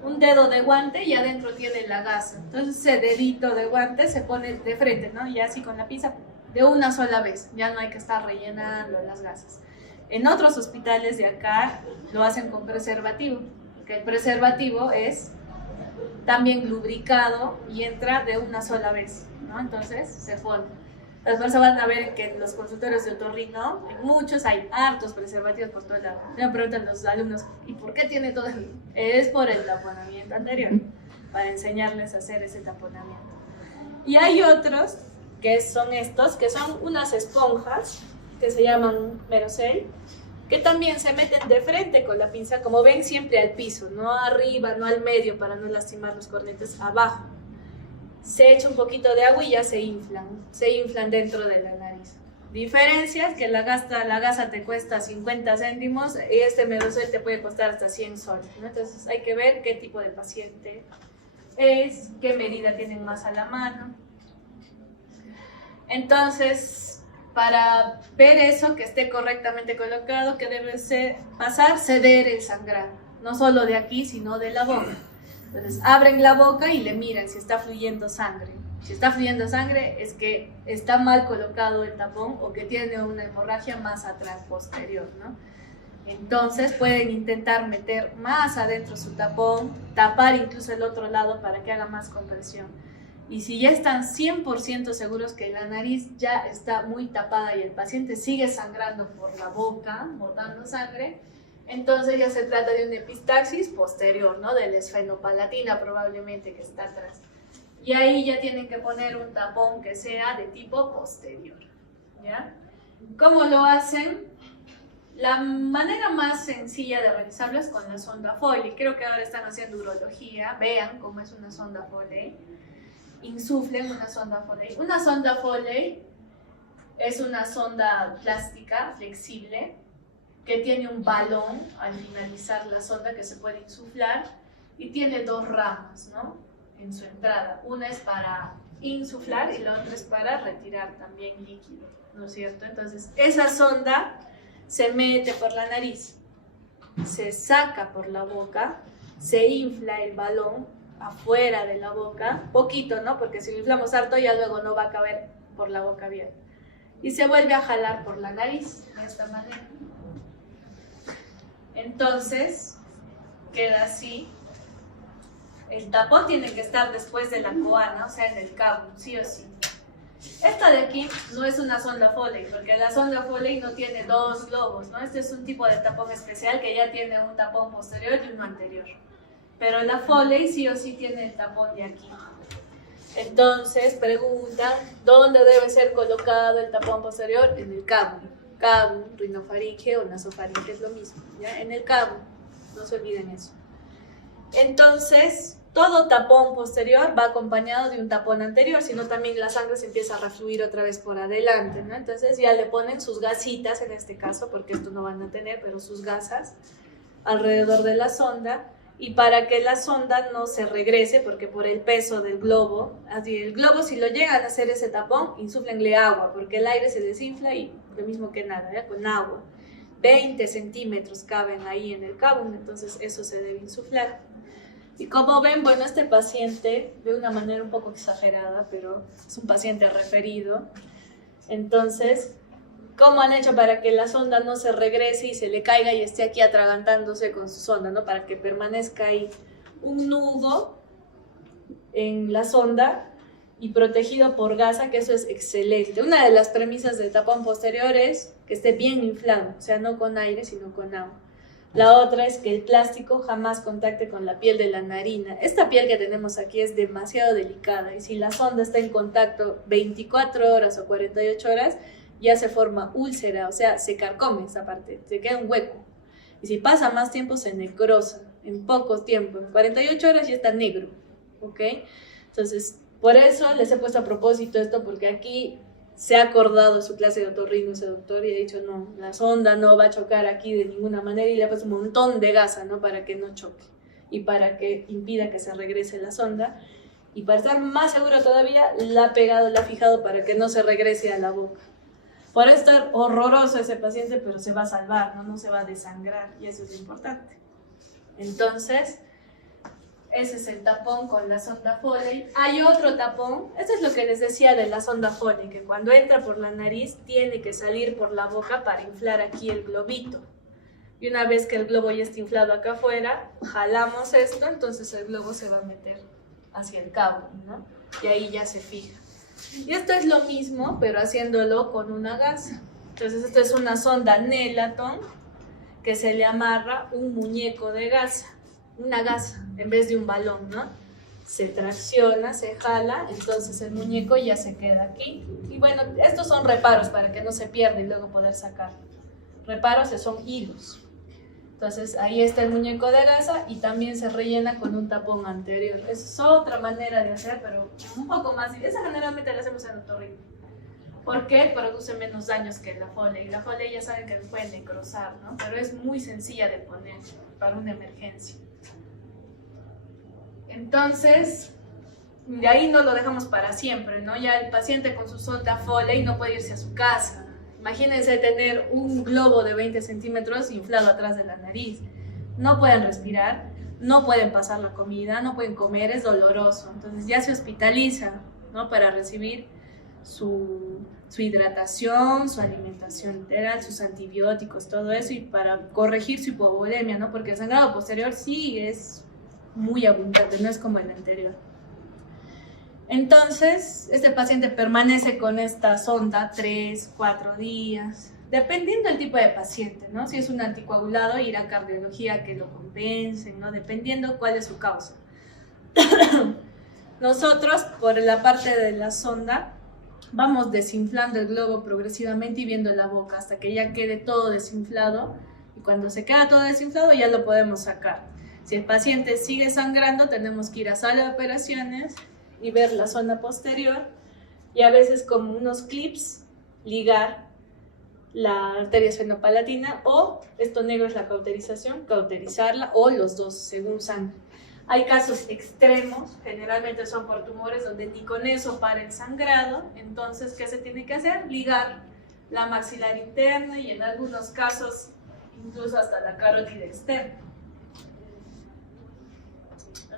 Un dedo de guante y adentro tiene la gasa. Entonces ese dedito de guante se pone de frente, ¿no? Y así con la pinza de una sola vez. Ya no hay que estar rellenando las gasas. En otros hospitales de acá lo hacen con preservativo, porque el preservativo es también lubricado y entra de una sola vez, ¿no? Entonces se pone. Las personas van a ver que en los consultorios de otorrino, en muchos hay hartos preservativos por todo lado. Me preguntan los alumnos, ¿y por qué tiene todo eso? Es por el taponamiento anterior, para enseñarles a hacer ese taponamiento. Y hay otros, que son estos, que son unas esponjas, que se llaman Merocel, que también se meten de frente con la pinza, como ven, siempre al piso, no arriba, no al medio, para no lastimar los cornetes, abajo. Se echa un poquito de agua y ya se inflan dentro de la nariz. Diferencias, que la gasa te cuesta 50 céntimos y este Merocel te puede costar hasta 100 soles, ¿no? Entonces hay que ver qué tipo de paciente es, qué medida tienen más a la mano. Entonces, para ver eso, que esté correctamente colocado, que debe pasar, ceder el sangrado, no solo de aquí, sino de la boca. Entonces, abren la boca y le miran si está fluyendo sangre. Si está fluyendo sangre, es que está mal colocado el tapón o que tiene una hemorragia más atrás, posterior, ¿no? Entonces, pueden intentar meter más adentro su tapón, tapar incluso el otro lado para que haga más compresión. Y si ya están 100% seguros que la nariz ya está muy tapada y el paciente sigue sangrando por la boca, botando sangre, entonces ya se trata de una epistaxis posterior, ¿no? De la esfenopalatina probablemente que está atrás. Y ahí ya tienen que poner un tapón que sea de tipo posterior, ¿ya? ¿Cómo lo hacen? La manera más sencilla de realizarlo es con la sonda Foley. Creo que ahora están haciendo urología. Vean cómo es una sonda Foley. Insuflen una sonda Foley. Una sonda Foley es una sonda plástica, flexible, que tiene un balón al finalizar la sonda que se puede insuflar y tiene dos ramas, ¿no? En su entrada. Una es para insuflar y la otra es para retirar también líquido, ¿no es cierto? Entonces, esa sonda se mete por la nariz, se saca por la boca, se infla el balón afuera de la boca, poquito, ¿no? Porque si lo inflamos harto ya luego no va a caber por la boca bien. Y se vuelve a jalar por la nariz, de esta manera. Entonces, queda así. El tapón tiene que estar después de la coana, o sea, en el cabo, sí o sí. Esta de aquí no es una sonda Foley, porque la sonda Foley no tiene dos lobos, ¿no? Este es un tipo de tapón especial que ya tiene un tapón posterior y uno anterior. Pero la Foley sí o sí tiene el tapón de aquí. Entonces, preguntan, ¿dónde debe ser colocado el tapón posterior? En el cabo. Cabo, rinofaringe o nasofaringe es lo mismo, ¿ya? En el cabo, no se olviden eso. Entonces, todo tapón posterior va acompañado de un tapón anterior, sino también la sangre se empieza a refluir otra vez por adelante, ¿no? Entonces ya le ponen sus gasitas en este caso, porque esto no van a tener, pero sus gasas alrededor de la sonda, y para que la sonda no se regrese, porque por el peso del globo, así el globo si lo llegan a hacer ese tapón, insúflenle agua, porque el aire se desinfla y lo mismo que nada, ¿ya? Con agua. 20 centímetros caben ahí en el cabo, entonces eso se debe insuflar. Y como ven, bueno, este paciente, de una manera un poco exagerada, pero es un paciente referido. Entonces, ¿cómo han hecho para que la sonda no se regrese y se le caiga y esté aquí atragantándose con su sonda, ¿no? Para que permanezca ahí un nudo en la sonda y protegido por gasa, que eso es excelente. Una de las premisas del tapón posterior es que esté bien inflado, o sea, no con aire, sino con agua. La otra es que el plástico jamás contacte con la piel de la narina. Esta piel que tenemos aquí es demasiado delicada y si la sonda está en contacto 24 horas o 48 horas, ya se forma úlcera, o sea, se carcome esa parte, se queda un hueco. Y si pasa más tiempo, se necrosa, en poco tiempo, en 48 horas ya está negro, ¿ok? Entonces, por eso les he puesto a propósito esto, porque aquí se ha acordado su clase de otorrino ese doctor y ha dicho, no, la sonda no va a chocar aquí de ninguna manera y le ha puesto un montón de gasa, ¿no? Para que no choque y para que impida que se regrese la sonda. Y para estar más seguro todavía, la ha pegado, la ha fijado para que no se regrese a la boca. Por estar horroroso ese paciente, pero se va a salvar, ¿no? No se va a desangrar y eso es lo importante. Entonces, Ese es el tapón con la sonda Foley. Hay otro tapón, esto es lo que les decía de la sonda Foley, que cuando entra por la nariz tiene que salir por la boca para inflar aquí el globito. Y una vez que el globo ya está inflado acá afuera, jalamos esto, entonces el globo se va a meter hacia el cabo, ¿no? Y ahí ya se fija. Y esto es lo mismo, pero haciéndolo con una gasa. Entonces esto es una sonda Nelaton que se le amarra un muñeco de gasa, una gasa en vez de un balón, ¿no? Se tracciona, se jala, entonces el muñeco ya se queda aquí. Y bueno, estos son reparos para que no se pierda y luego poder sacarlo. Reparos son hilos. Entonces ahí está el muñeco de gasa y también se rellena con un tapón anterior. Es otra manera de hacer, pero un poco más. Esa generalmente la hacemos en otorrino. ¿Por qué? Produce menos daños que la Foley. La Foley ya saben que puede necrosar, ¿no? Pero es muy sencilla de poner para una emergencia. Entonces, de ahí no lo dejamos para siempre, ¿no? Ya el paciente con su sonda Foley no puede irse a su casa. Imagínense tener un globo de 20 centímetros inflado atrás de la nariz. No pueden respirar, no pueden pasar la comida, no pueden comer, es doloroso. Entonces ya se hospitaliza, ¿no? Para recibir su hidratación, su alimentación enteral, sus antibióticos, todo eso, y para corregir su hipovolemia, ¿no? Porque el sangrado posterior sí es muy abundante, no es como el anterior. Entonces, este paciente permanece con esta sonda 3, 4 días, dependiendo del tipo de paciente, ¿no? Si es un anticoagulado, irá a cardiología que lo compensen, ¿no? Dependiendo cuál es su causa. Nosotros, por la parte de la sonda, vamos desinflando el globo progresivamente y viendo la boca hasta que ya quede todo desinflado, y cuando se queda todo desinflado ya lo podemos sacar. Si el paciente sigue sangrando, tenemos que ir a sala de operaciones y ver la zona posterior, y a veces con unos clips ligar la arteria esfenopalatina, o esto negro es la cauterización, cauterizarla, o los dos según sangre. Hay casos extremos, generalmente son por tumores donde ni con eso para el sangrado. Entonces, ¿qué se tiene que hacer? Ligar la maxilar interna y en algunos casos incluso hasta la carótida externa.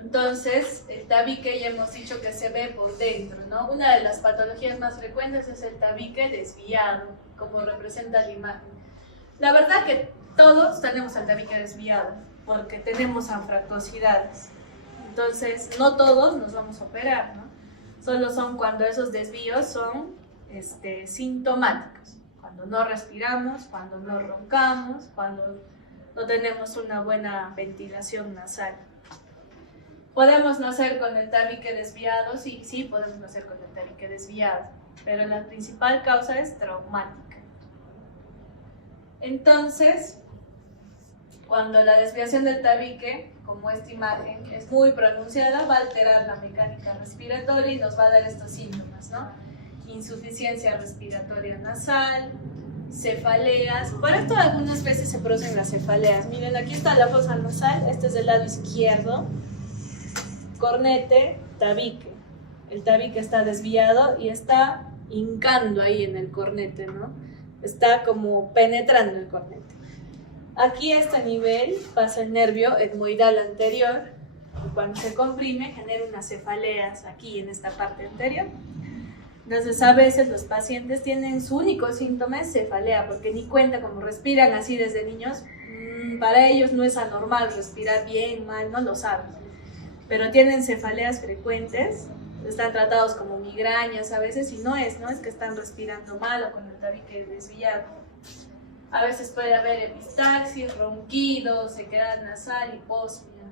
Entonces, el tabique ya hemos dicho que se ve por dentro, ¿no? Una de las patologías más frecuentes es el tabique desviado, como representa la imagen. La verdad que todos tenemos el tabique desviado, porque tenemos anfractuosidades. Entonces, no todos nos vamos a operar, ¿no? Solo son cuando esos desvíos son sintomáticos. Cuando no respiramos, cuando no roncamos, cuando no tenemos una buena ventilación nasal. ¿Podemos nacer con el tabique desviado? Sí, sí, podemos nacer con el tabique desviado, pero la principal causa es traumática. Entonces, cuando la desviación del tabique, como esta imagen, es muy pronunciada, va a alterar la mecánica respiratoria y nos va a dar estos síntomas, ¿no? Insuficiencia respiratoria nasal, cefaleas. Por esto algunas veces se producen las cefaleas. Miren, aquí está la fosa nasal, este es del lado izquierdo. Cornete, tabique. El tabique está desviado y está hincando ahí en el cornete, ¿no? Está como penetrando el cornete. Aquí a este nivel pasa el nervio etmoidal anterior y cuando se comprime genera unas cefaleas aquí en esta parte anterior. Entonces a veces los pacientes tienen su único síntoma es cefalea porque ni cuenta como respiran así desde niños. Para ellos no es anormal respirar bien, mal, no lo saben. Pero tienen cefaleas frecuentes, están tratados como migrañas a veces y no es que están respirando mal o con el tabique desviado. A veces puede haber epistaxis, ronquidos, sequedad nasal, hiposmia.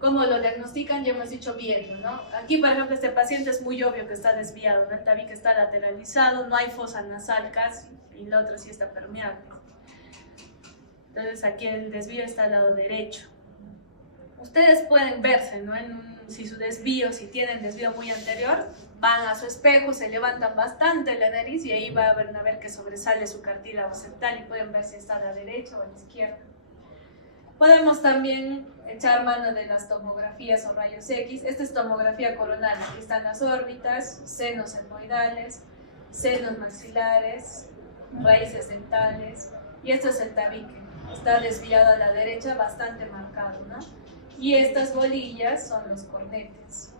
¿Cómo lo diagnostican? Ya hemos dicho viendo, ¿no? Aquí, por ejemplo, este paciente es muy obvio que está desviado, ¿no? El tabique está lateralizado, no hay fosa nasal casi, y la otra sí está permeable. Entonces aquí el desvío está al lado derecho. Ustedes pueden verse, ¿no? Si su desvío, si tienen desvío muy anterior, van a su espejo, se levantan bastante la nariz y ahí van a ver que sobresale su cartílago septal y pueden ver si está a la derecha o a la izquierda. Podemos también echar mano de las tomografías o rayos X. Esta es tomografía coronal, aquí están las órbitas, senos etmoidales, senos maxilares, raíces dentales y esto es el tabique, está desviado a la derecha, bastante marcado, ¿no? Y estas bolillas son los cornetes.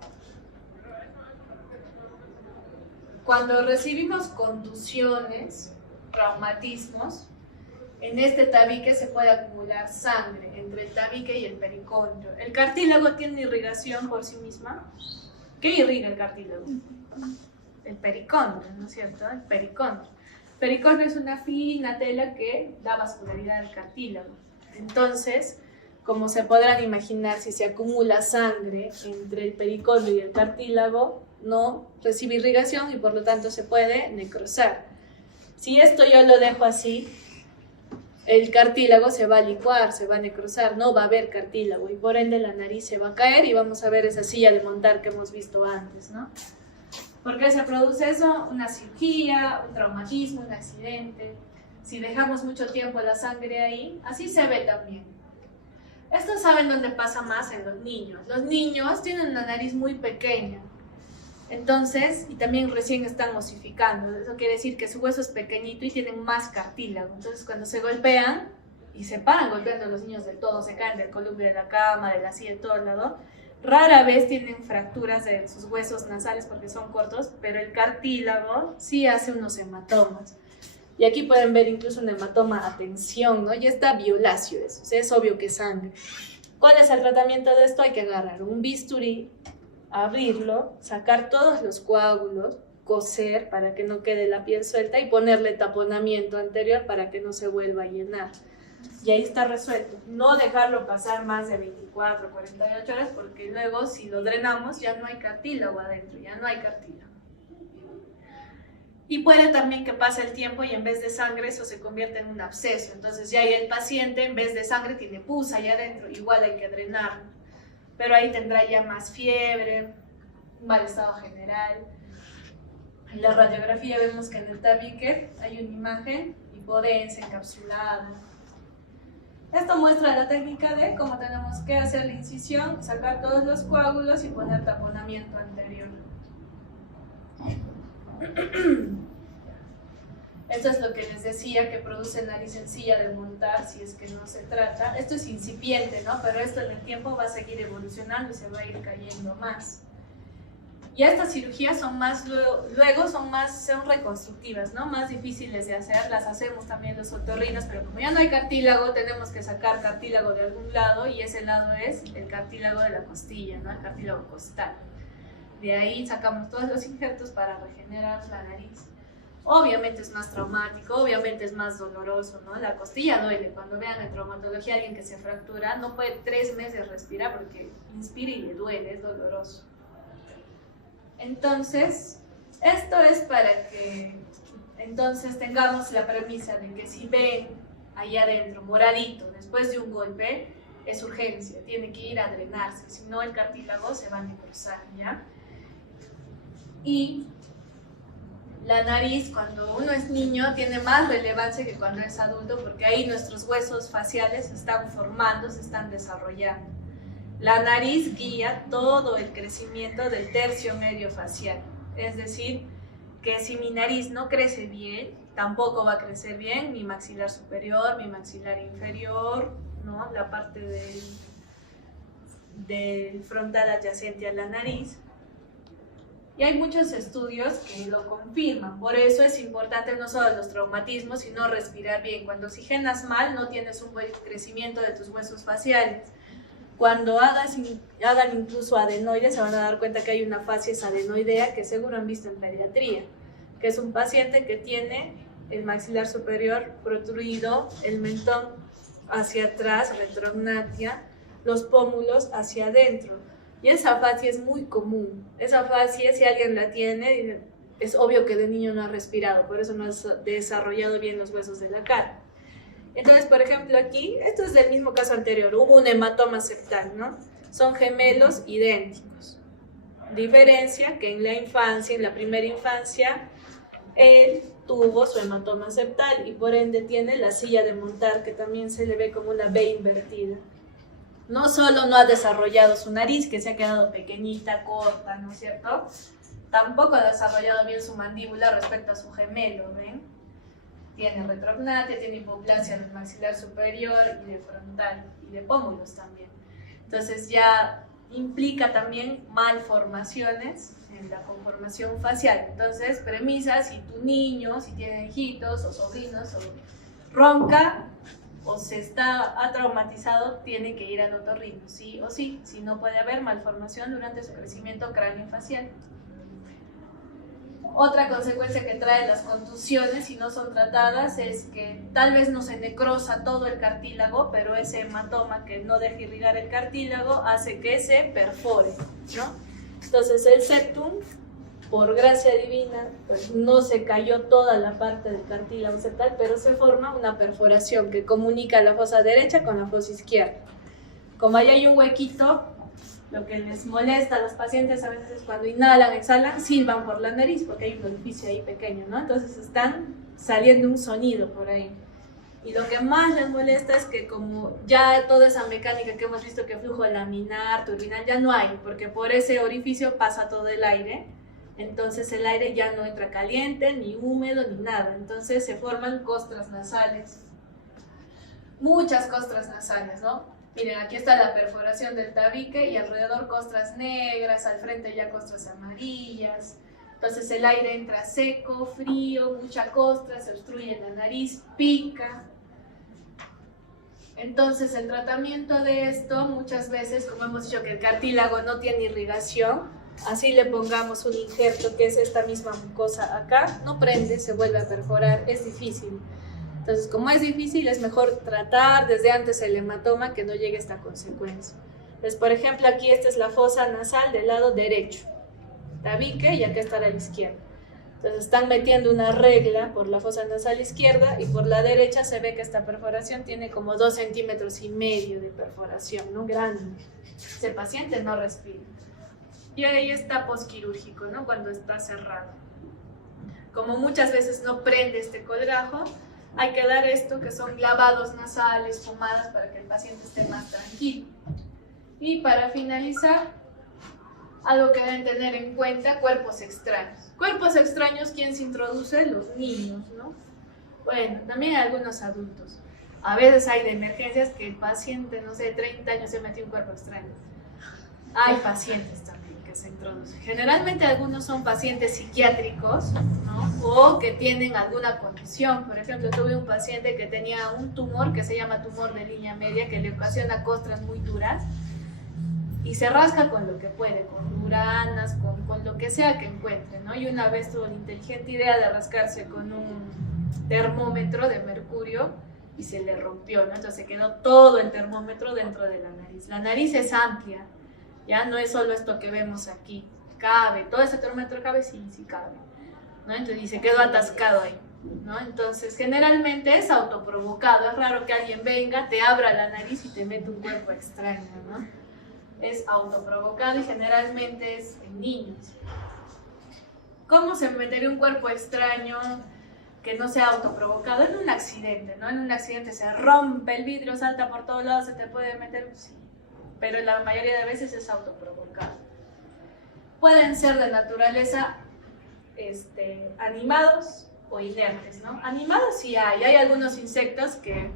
Cuando recibimos contusiones, traumatismos, en este tabique se puede acumular sangre entre el tabique y el pericondrio. ¿El cartílago tiene irrigación por sí misma? ¿Qué irriga el cartílago? El pericondrio, ¿no es cierto? El pericondrio. El pericondrio es una fina tela que da vascularidad al cartílago. Entonces, como se podrán imaginar, si se acumula sangre entre el pericondrio y el cartílago, no recibe irrigación y por lo tanto se puede necrosar. Si esto yo lo dejo así, el cartílago se va a licuar, se va a necrosar, no va a haber cartílago y por ende la nariz se va a caer y vamos a ver esa silla de montar que hemos visto antes, ¿no? ¿Por qué se produce eso? Una cirugía, un traumatismo, un accidente. Si dejamos mucho tiempo la sangre ahí, así se ve también. Esto saben dónde pasa más en los niños. Los niños tienen una nariz muy pequeña. Entonces, y también recién están osificando, eso quiere decir que su hueso es pequeñito y tienen más cartílago. Entonces, cuando se golpean y se paran golpeando a los niños del todo, se caen del columpio de la cama, de la silla, de todo lado, rara vez tienen fracturas de sus huesos nasales porque son cortos, pero el cartílago sí hace unos hematomas. Y aquí pueden ver incluso un hematoma a tensión, ¿no? Ya está violáceo eso, o sea, es obvio que es sangre. ¿Cuál es el tratamiento de esto? Hay que agarrar un bisturí, abrirlo, sacar todos los coágulos, coser para que no quede la piel suelta y ponerle taponamiento anterior para que no se vuelva a llenar. Y ahí está resuelto. No dejarlo pasar más de 24 o 48 horas porque luego si lo drenamos ya no hay cartílago adentro, ya no hay cartílago. Y puede también que pase el tiempo y en vez de sangre eso se convierte en un absceso. Entonces ya ahí el paciente en vez de sangre tiene pus allá adentro, igual hay que drenarlo. Pero ahí tendrá ya más fiebre, mal estado general. En la radiografía vemos que en el tabique hay una imagen hipodensa, encapsulada. Esto muestra la técnica de cómo tenemos que hacer la incisión, sacar todos los coágulos y poner taponamiento anterior. Esto es lo que les decía que produce nariz sencilla de montar si es que no se trata. Esto es incipiente, ¿no? Pero esto en el tiempo va a seguir evolucionando y se va a ir cayendo más. Y estas cirugías son más, luego son reconstructivas, ¿no? Más difíciles de hacer, las hacemos también los otorrinos, pero como ya no hay cartílago, tenemos que sacar cartílago de algún lado y ese lado es el cartílago de la costilla, ¿no? El cartílago costal. De ahí sacamos todos los injertos para regenerar la nariz. Obviamente es más traumático, obviamente es más doloroso, ¿no? La costilla duele. Cuando vean en traumatología a alguien que se fractura, no puede 3 meses respirar porque inspira y le duele, es doloroso. Entonces, esto es para que entonces tengamos la premisa de que si ven ahí adentro, moradito, después de un golpe, es urgencia, tiene que ir a drenarse, si no el cartílago se va a necrosar, ¿ya? Y la nariz, cuando uno es niño, tiene más relevancia que cuando es adulto, porque ahí nuestros huesos faciales se están formando, se están desarrollando. La nariz guía todo el crecimiento del tercio medio facial, es decir, que si mi nariz no crece bien, tampoco va a crecer bien mi maxilar superior, mi maxilar inferior, ¿no? La parte del frontal adyacente a la nariz. Y hay muchos estudios que lo confirman, por eso es importante no solo los traumatismos, sino respirar bien. Cuando oxigenas mal, no tienes un buen crecimiento de tus huesos faciales. Cuando hagan incluso adenoides, se van a dar cuenta que hay una facies adenoidea que seguro han visto en pediatría, que es un paciente que tiene el maxilar superior protruido, el mentón hacia atrás, retrognatia, los pómulos hacia adentro. Y esa fascia es muy común. Esa fascia, si alguien la tiene, es obvio que de niño no ha respirado, por eso no ha desarrollado bien los huesos de la cara. Entonces, por ejemplo, aquí, esto es del mismo caso anterior, hubo un hematoma septal, ¿no? Son gemelos idénticos. Diferencia que en la infancia, en la primera infancia, él tuvo su hematoma septal y por ende tiene la silla de montar, que también se le ve como una B invertida. No solo no ha desarrollado su nariz, que se ha quedado pequeñita, corta, ¿no es cierto? Tampoco ha desarrollado bien su mandíbula respecto a su gemelo, ¿ven? Tiene retrognatia, tiene hipoplasia del maxilar superior y de frontal, y de pómulos también. Entonces ya implica también malformaciones en la conformación facial. Entonces, premisa, si tu niño, si tiene hijitos o sobrinos, o ronca o ha traumatizado, tiene que ir al otorrino, sí o sí, si no puede haber malformación durante su crecimiento craneofacial. Otra consecuencia que trae las contusiones, si no son tratadas, es que tal vez no se necrosa todo el cartílago, pero ese hematoma que no deja irrigar el cartílago hace que se perfore, ¿no? Entonces el septum, por gracia divina, pues no se cayó toda la parte del cartílago septal, pero se forma una perforación que comunica la fosa derecha con la fosa izquierda. Como ahí hay un huequito, lo que les molesta a los pacientes a veces es cuando inhalan, exhalan, silban por la nariz, porque hay un orificio ahí pequeño, ¿no? Entonces están saliendo un sonido por ahí. Y lo que más les molesta es que como ya toda esa mecánica que hemos visto, que flujo laminar, turbinal, ya no hay, porque por ese orificio pasa todo el aire, entonces el aire ya no entra caliente, ni húmedo, ni nada. Entonces se forman costras nasales, muchas costras nasales, ¿no? Miren, aquí está la perforación del tabique y alrededor costras negras, al frente ya costras amarillas. Entonces el aire entra seco, frío, mucha costra, se obstruye la nariz, pica. Entonces el tratamiento de esto, muchas veces, como hemos dicho que el cartílago no tiene irrigación, así le pongamos un injerto que es esta misma mucosa acá, no prende, se vuelve a perforar, es difícil. Entonces, como es difícil, es mejor tratar desde antes el hematoma que no llegue a esta consecuencia. Entonces, por ejemplo, aquí esta es la fosa nasal del lado derecho, tabique, y acá está la izquierda. Entonces, están metiendo una regla por la fosa nasal izquierda y por la derecha se ve que esta perforación tiene como 2,5 centímetros de perforación, ¿no? Grande. Ese paciente no respira. Y ahí está posquirúrgico, ¿no? Cuando está cerrado. Como muchas veces no prende este colgajo, hay que dar esto que son lavados nasales, pomadas para que el paciente esté más tranquilo. Y para finalizar, algo que deben tener en cuenta, cuerpos extraños. Cuerpos extraños, ¿quién se introduce? Los niños, ¿no? Bueno, también algunos adultos. A veces hay de emergencias que el paciente, no sé, de 30 años se metió un cuerpo extraño. Hay pacientes también que se introducen. Generalmente algunos son pacientes psiquiátricos, ¿no? O que tienen alguna condición. Por ejemplo, tuve un paciente que tenía un tumor que se llama tumor de línea media, que le ocasiona costras muy duras y se rasca con lo que puede, con duranas, con lo que sea que encuentre, ¿no? Y una vez tuvo la inteligente idea de rascarse con un termómetro de mercurio y se le rompió, ¿no? Entonces se quedó todo el termómetro dentro de la nariz. La nariz es amplia, ya no es solo esto que vemos aquí, cabe, todo ese termómetro cabe, sí, sí cabe, ¿no? Entonces, y se quedó atascado ahí, ¿no? Entonces, generalmente es autoprovocado, es raro que alguien venga, te abra la nariz y te mete un cuerpo extraño, ¿no? Es autoprovocado y generalmente es en niños. ¿Cómo se metería un cuerpo extraño que no sea autoprovocado? En un accidente, ¿no? En un accidente se rompe el vidrio, salta por todos lados, se te puede meter, sí, pero la mayoría de veces es autoprovocado. Pueden ser de naturaleza animados o inertes, ¿no? Animados sí hay algunos insectos que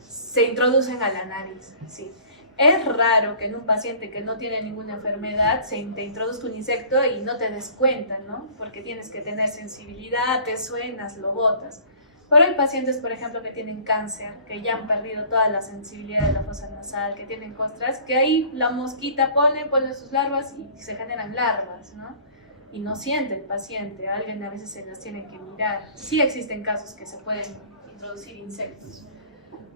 se introducen a la nariz, sí. Es raro que en un paciente que no tiene ninguna enfermedad te introduzca un insecto y no te des cuenta, ¿no? Porque tienes que tener sensibilidad, te suenas, lo botas. Pero hay pacientes, por ejemplo, que tienen cáncer, que ya han perdido toda la sensibilidad de la fosa nasal, que tienen costras, que ahí la mosquita pone sus larvas y se generan larvas, ¿no? Y no siente el paciente, alguien a veces se las tiene que mirar. Sí existen casos que se pueden introducir insectos.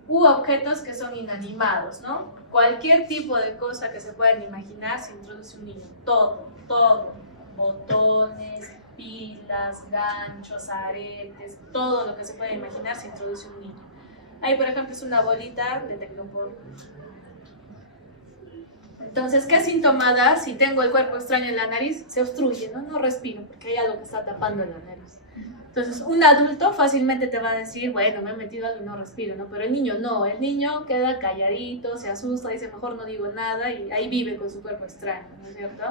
U objetos que son inanimados, ¿no? Cualquier tipo de cosa que se puedan imaginar se introduce un niño. Todo, botones, pilas, ganchos, aretes, todo lo que se pueda imaginar se introduce un niño. Ahí, por ejemplo, es una bolita de tecnopor. Entonces, ¿qué síntoma da si tengo el cuerpo extraño en la nariz? Se obstruye, ¿no? No respiro porque hay algo que está tapando la nariz. Entonces, un adulto fácilmente te va a decir, bueno, me he metido algo y no respiro, ¿no? Pero el niño no, el niño queda calladito, se asusta, dice, mejor no digo nada y ahí vive con su cuerpo extraño, ¿no es cierto?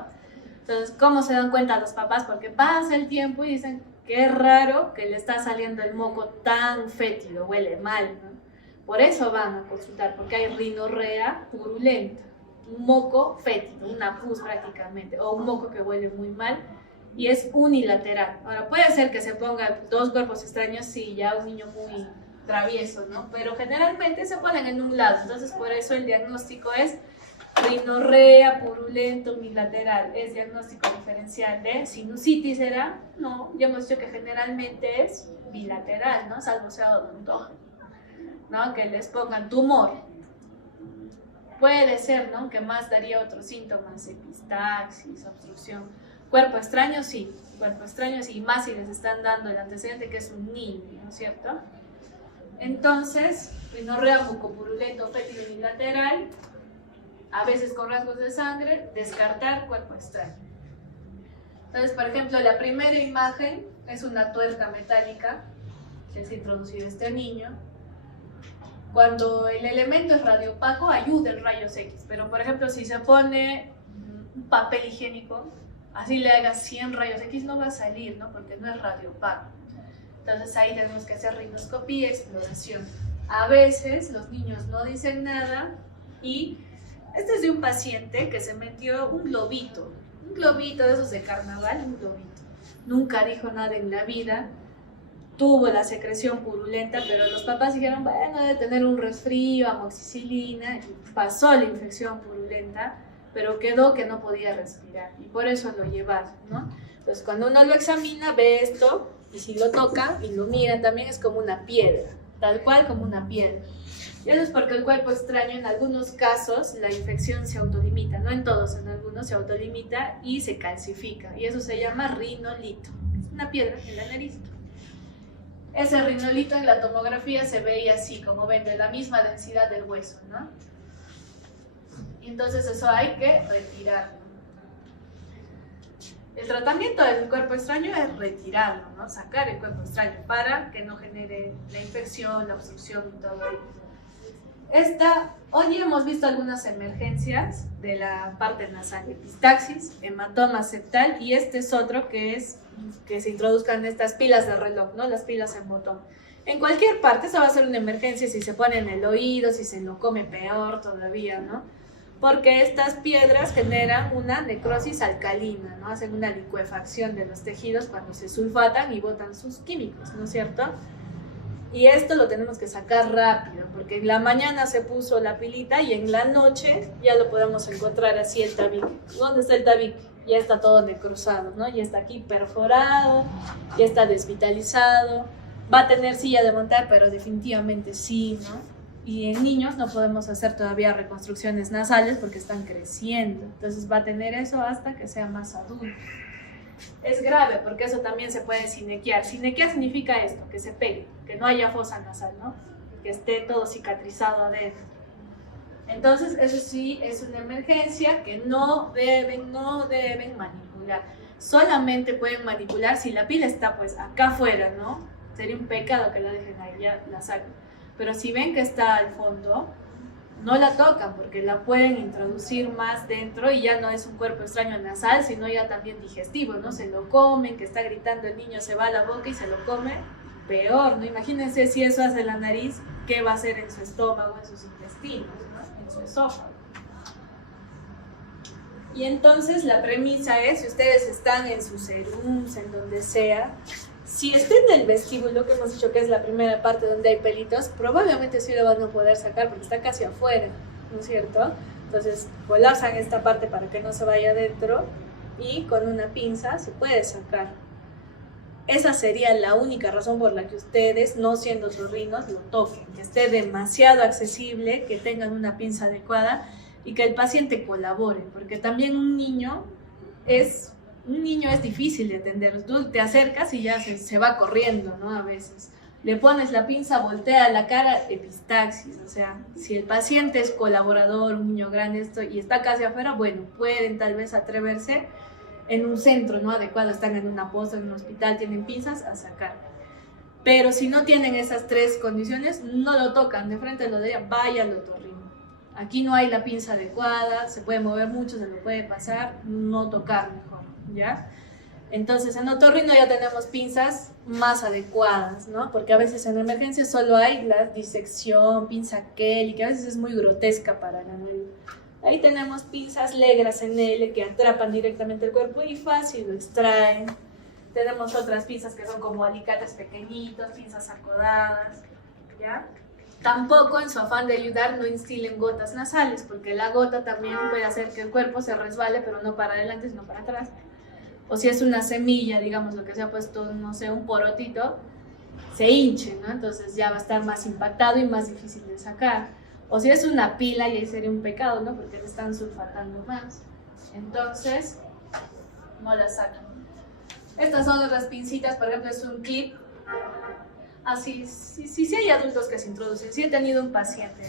Entonces, ¿cómo se dan cuenta los papás? Porque pasa el tiempo y dicen, qué raro que le está saliendo el moco tan fétido, huele mal, ¿no? Por eso van a consultar, porque hay rinorrea purulenta, un moco fétido, una pus prácticamente, o un moco que huele muy mal, y es unilateral. Ahora, puede ser que se ponga dos cuerpos extraños si ya un niño muy travieso, ¿no? Pero generalmente se ponen en un lado, entonces por eso el diagnóstico es rinorrea purulenta unilateral, es diagnóstico diferencial de sinusitis, ¿será? No, ya hemos dicho que generalmente es bilateral, ¿no? Salvo sea odontógeno, ¿no? Que les pongan tumor. Puede ser, ¿no? Que más daría otros síntomas, epistaxis, obstrucción. Cuerpo extraño, sí. Cuerpo extraño, sí. Más si les están dando el antecedente que es un niño, ¿no es cierto? Entonces, rinorrea mucopurulento fétido unilateral, a veces con rasgos de sangre, descartar cuerpo extraño. Entonces, por ejemplo, la primera imagen es una tuerca metálica que se ha introducido este niño. Cuando el elemento es radiopaco, ayuda el rayos X, pero por ejemplo, si se pone un papel higiénico, así le hagas 100 rayos X, no va a salir, ¿no? Porque no es radiopaco. Entonces ahí tenemos que hacer rinoscopía y exploración. A veces los niños no dicen nada y este es de un paciente que se metió un globito de esos de carnaval, un globito. Nunca dijo nada en la vida, tuvo la secreción purulenta, pero los papás dijeron, bueno, debe tener un resfrío, amoxicilina, y pasó la infección purulenta, pero quedó que no podía respirar, y por eso lo llevaron, ¿no? Entonces, cuando uno lo examina, ve esto, y si lo toca y lo mira, también es como una piedra, tal cual como una piedra. Y eso es porque el cuerpo extraño, en algunos casos, la infección se autolimita, no en todos, en algunos se autolimita y se calcifica, y eso se llama rinolito, es una piedra en la nariz. Ese rinolito en la tomografía se veía así, como ven, de la misma densidad del hueso, ¿no? Y entonces eso hay que retirarlo. El tratamiento del cuerpo extraño es retirarlo, ¿no? Sacar el cuerpo extraño para que no genere la infección, la obstrucción y todo ello. Hoy hemos visto algunas emergencias de la parte nasal, epistaxis, hematoma septal, y este es otro que es que se introduzcan estas pilas de reloj, ¿no? Las pilas en botón. En cualquier parte, eso va a ser una emergencia si se pone en el oído, si se lo come peor todavía, ¿no? Porque estas piedras generan una necrosis alcalina, ¿no? Hacen una licuefacción de los tejidos cuando se sulfatan y botan sus químicos, ¿no es cierto? Y esto lo tenemos que sacar rápido, porque en la mañana se puso la pilita y en la noche ya lo podemos encontrar así el tabique. ¿Dónde está el tabique? Ya está todo necrosado, ¿no? Ya está aquí perforado, ya está desvitalizado. Va a tener silla de montar, pero definitivamente sí, ¿no? Y en niños no podemos hacer todavía reconstrucciones nasales porque están creciendo. Entonces va a tener eso hasta que sea más adulto. Es grave porque eso también se puede sinequiar. Sinequiar significa esto, que se pegue, que no haya fosa nasal, ¿no? Que esté todo cicatrizado adentro. Entonces eso sí es una emergencia que no deben manipular. Solamente pueden manipular si la pila está pues acá afuera, ¿no? Sería un pecado que la dejen ahí, ya la saquen. Pero si ven que está al fondo, no la tocan porque la pueden introducir más dentro y ya no es un cuerpo extraño nasal, sino ya también digestivo, ¿no? Se lo comen, que está gritando el niño, se va a la boca y se lo come, peor, ¿no? Imagínense si eso hace la nariz, ¿qué va a hacer en su estómago, en sus intestinos, ¿no? En su esófago. Y entonces la premisa es, si ustedes están en sus serums, en donde sea, si está en el vestíbulo, que hemos dicho que es la primera parte donde hay pelitos, probablemente sí lo van a poder sacar porque está casi afuera, ¿no es cierto? Entonces colapsan esta parte para que no se vaya adentro y con una pinza se puede sacar. Esa sería la única razón por la que ustedes, no siendo otorrinos, lo toquen, que esté demasiado accesible, que tengan una pinza adecuada y que el paciente colabore, porque también un niño es difícil de atender. Tú te acercas y ya se va corriendo, ¿no? A veces le pones la pinza, voltea la cara, epistaxis. O sea, si el paciente es colaborador, un niño grande y está casi afuera, bueno, pueden tal vez atreverse en un centro, ¿no? Adecuado, están en una posta, en un hospital, tienen pinzas, a sacar. Pero si no tienen esas tres condiciones, no lo tocan, de frente lo dirían, vaya al otorrino. Aquí no hay la pinza adecuada, se puede mover mucho, se lo puede pasar, no tocar mejor, ¿ya? Entonces en otorrino ya tenemos pinzas más adecuadas, ¿no? Porque a veces en emergencia solo hay la disección, pinza Kelly, que a veces es muy grotesca para la nariz. Ahí tenemos pinzas Legras en L que atrapan directamente el cuerpo y fácil lo extraen. Tenemos otras pinzas que son como alicates pequeñitos, pinzas acodadas, ¿ya? Tampoco, en su afán de ayudar, no instilen gotas nasales, porque la gota también puede hacer que el cuerpo se resbale, pero no para adelante, sino para atrás. O si es una semilla, digamos, lo que se ha puesto, no sé, un porotito, se hinche, ¿no? Entonces ya va a estar más impactado y más difícil de sacar. O si es una pila, y ahí sería un pecado, ¿no? Porque le están sulfatando más. Entonces, no la sacan. Estas son otras pincitas, por ejemplo, es un clip. Así, sí hay adultos que se introducen. Sí he tenido un paciente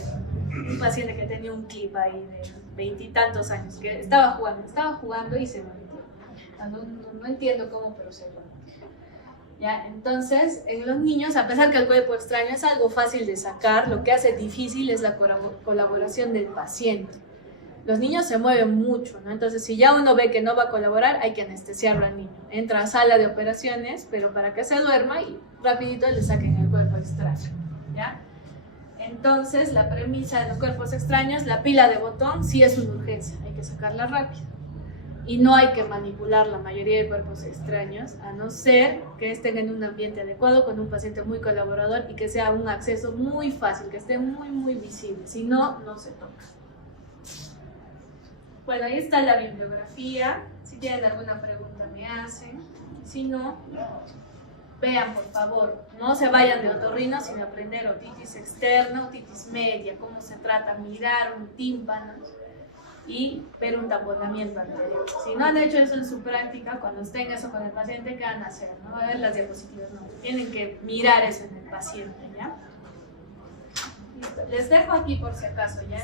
que tenía un clip ahí de 20 y tantos años, que estaba jugando y se lo metió. No entiendo cómo, pero se lo metió. ¿Ya? Entonces, en los niños, a pesar que el cuerpo extraño es algo fácil de sacar, lo que hace difícil es la colaboración del paciente. Los niños se mueven mucho, ¿no? Entonces, si ya uno ve que no va a colaborar, hay que anestesiarlo al niño. Entra a sala de operaciones, pero para que se duerma y rapidito le saquen el cuerpo extraño, ¿ya? Entonces, la premisa de los cuerpos extraños, la pila de botón sí es una urgencia, hay que sacarla rápido. Y no hay que manipular la mayoría de cuerpos extraños, a no ser que estén en un ambiente adecuado, con un paciente muy colaborador y que sea un acceso muy fácil, que esté muy visible. Si no, no se toca. Bueno, ahí está la bibliografía. Si tienen alguna pregunta me hacen. Si no, vean por favor. No se vayan de otorrino sin aprender otitis externa, otitis media, cómo se trata, mirar un tímpano y ver un taponamiento anterior. Si no han hecho eso en su práctica, cuando estén eso con el paciente, ¿qué van a hacer? No van a ver las diapositivas, no. Tienen que mirar eso en el paciente, ¿ya? Listo. Les dejo aquí por si acaso, ¿ya?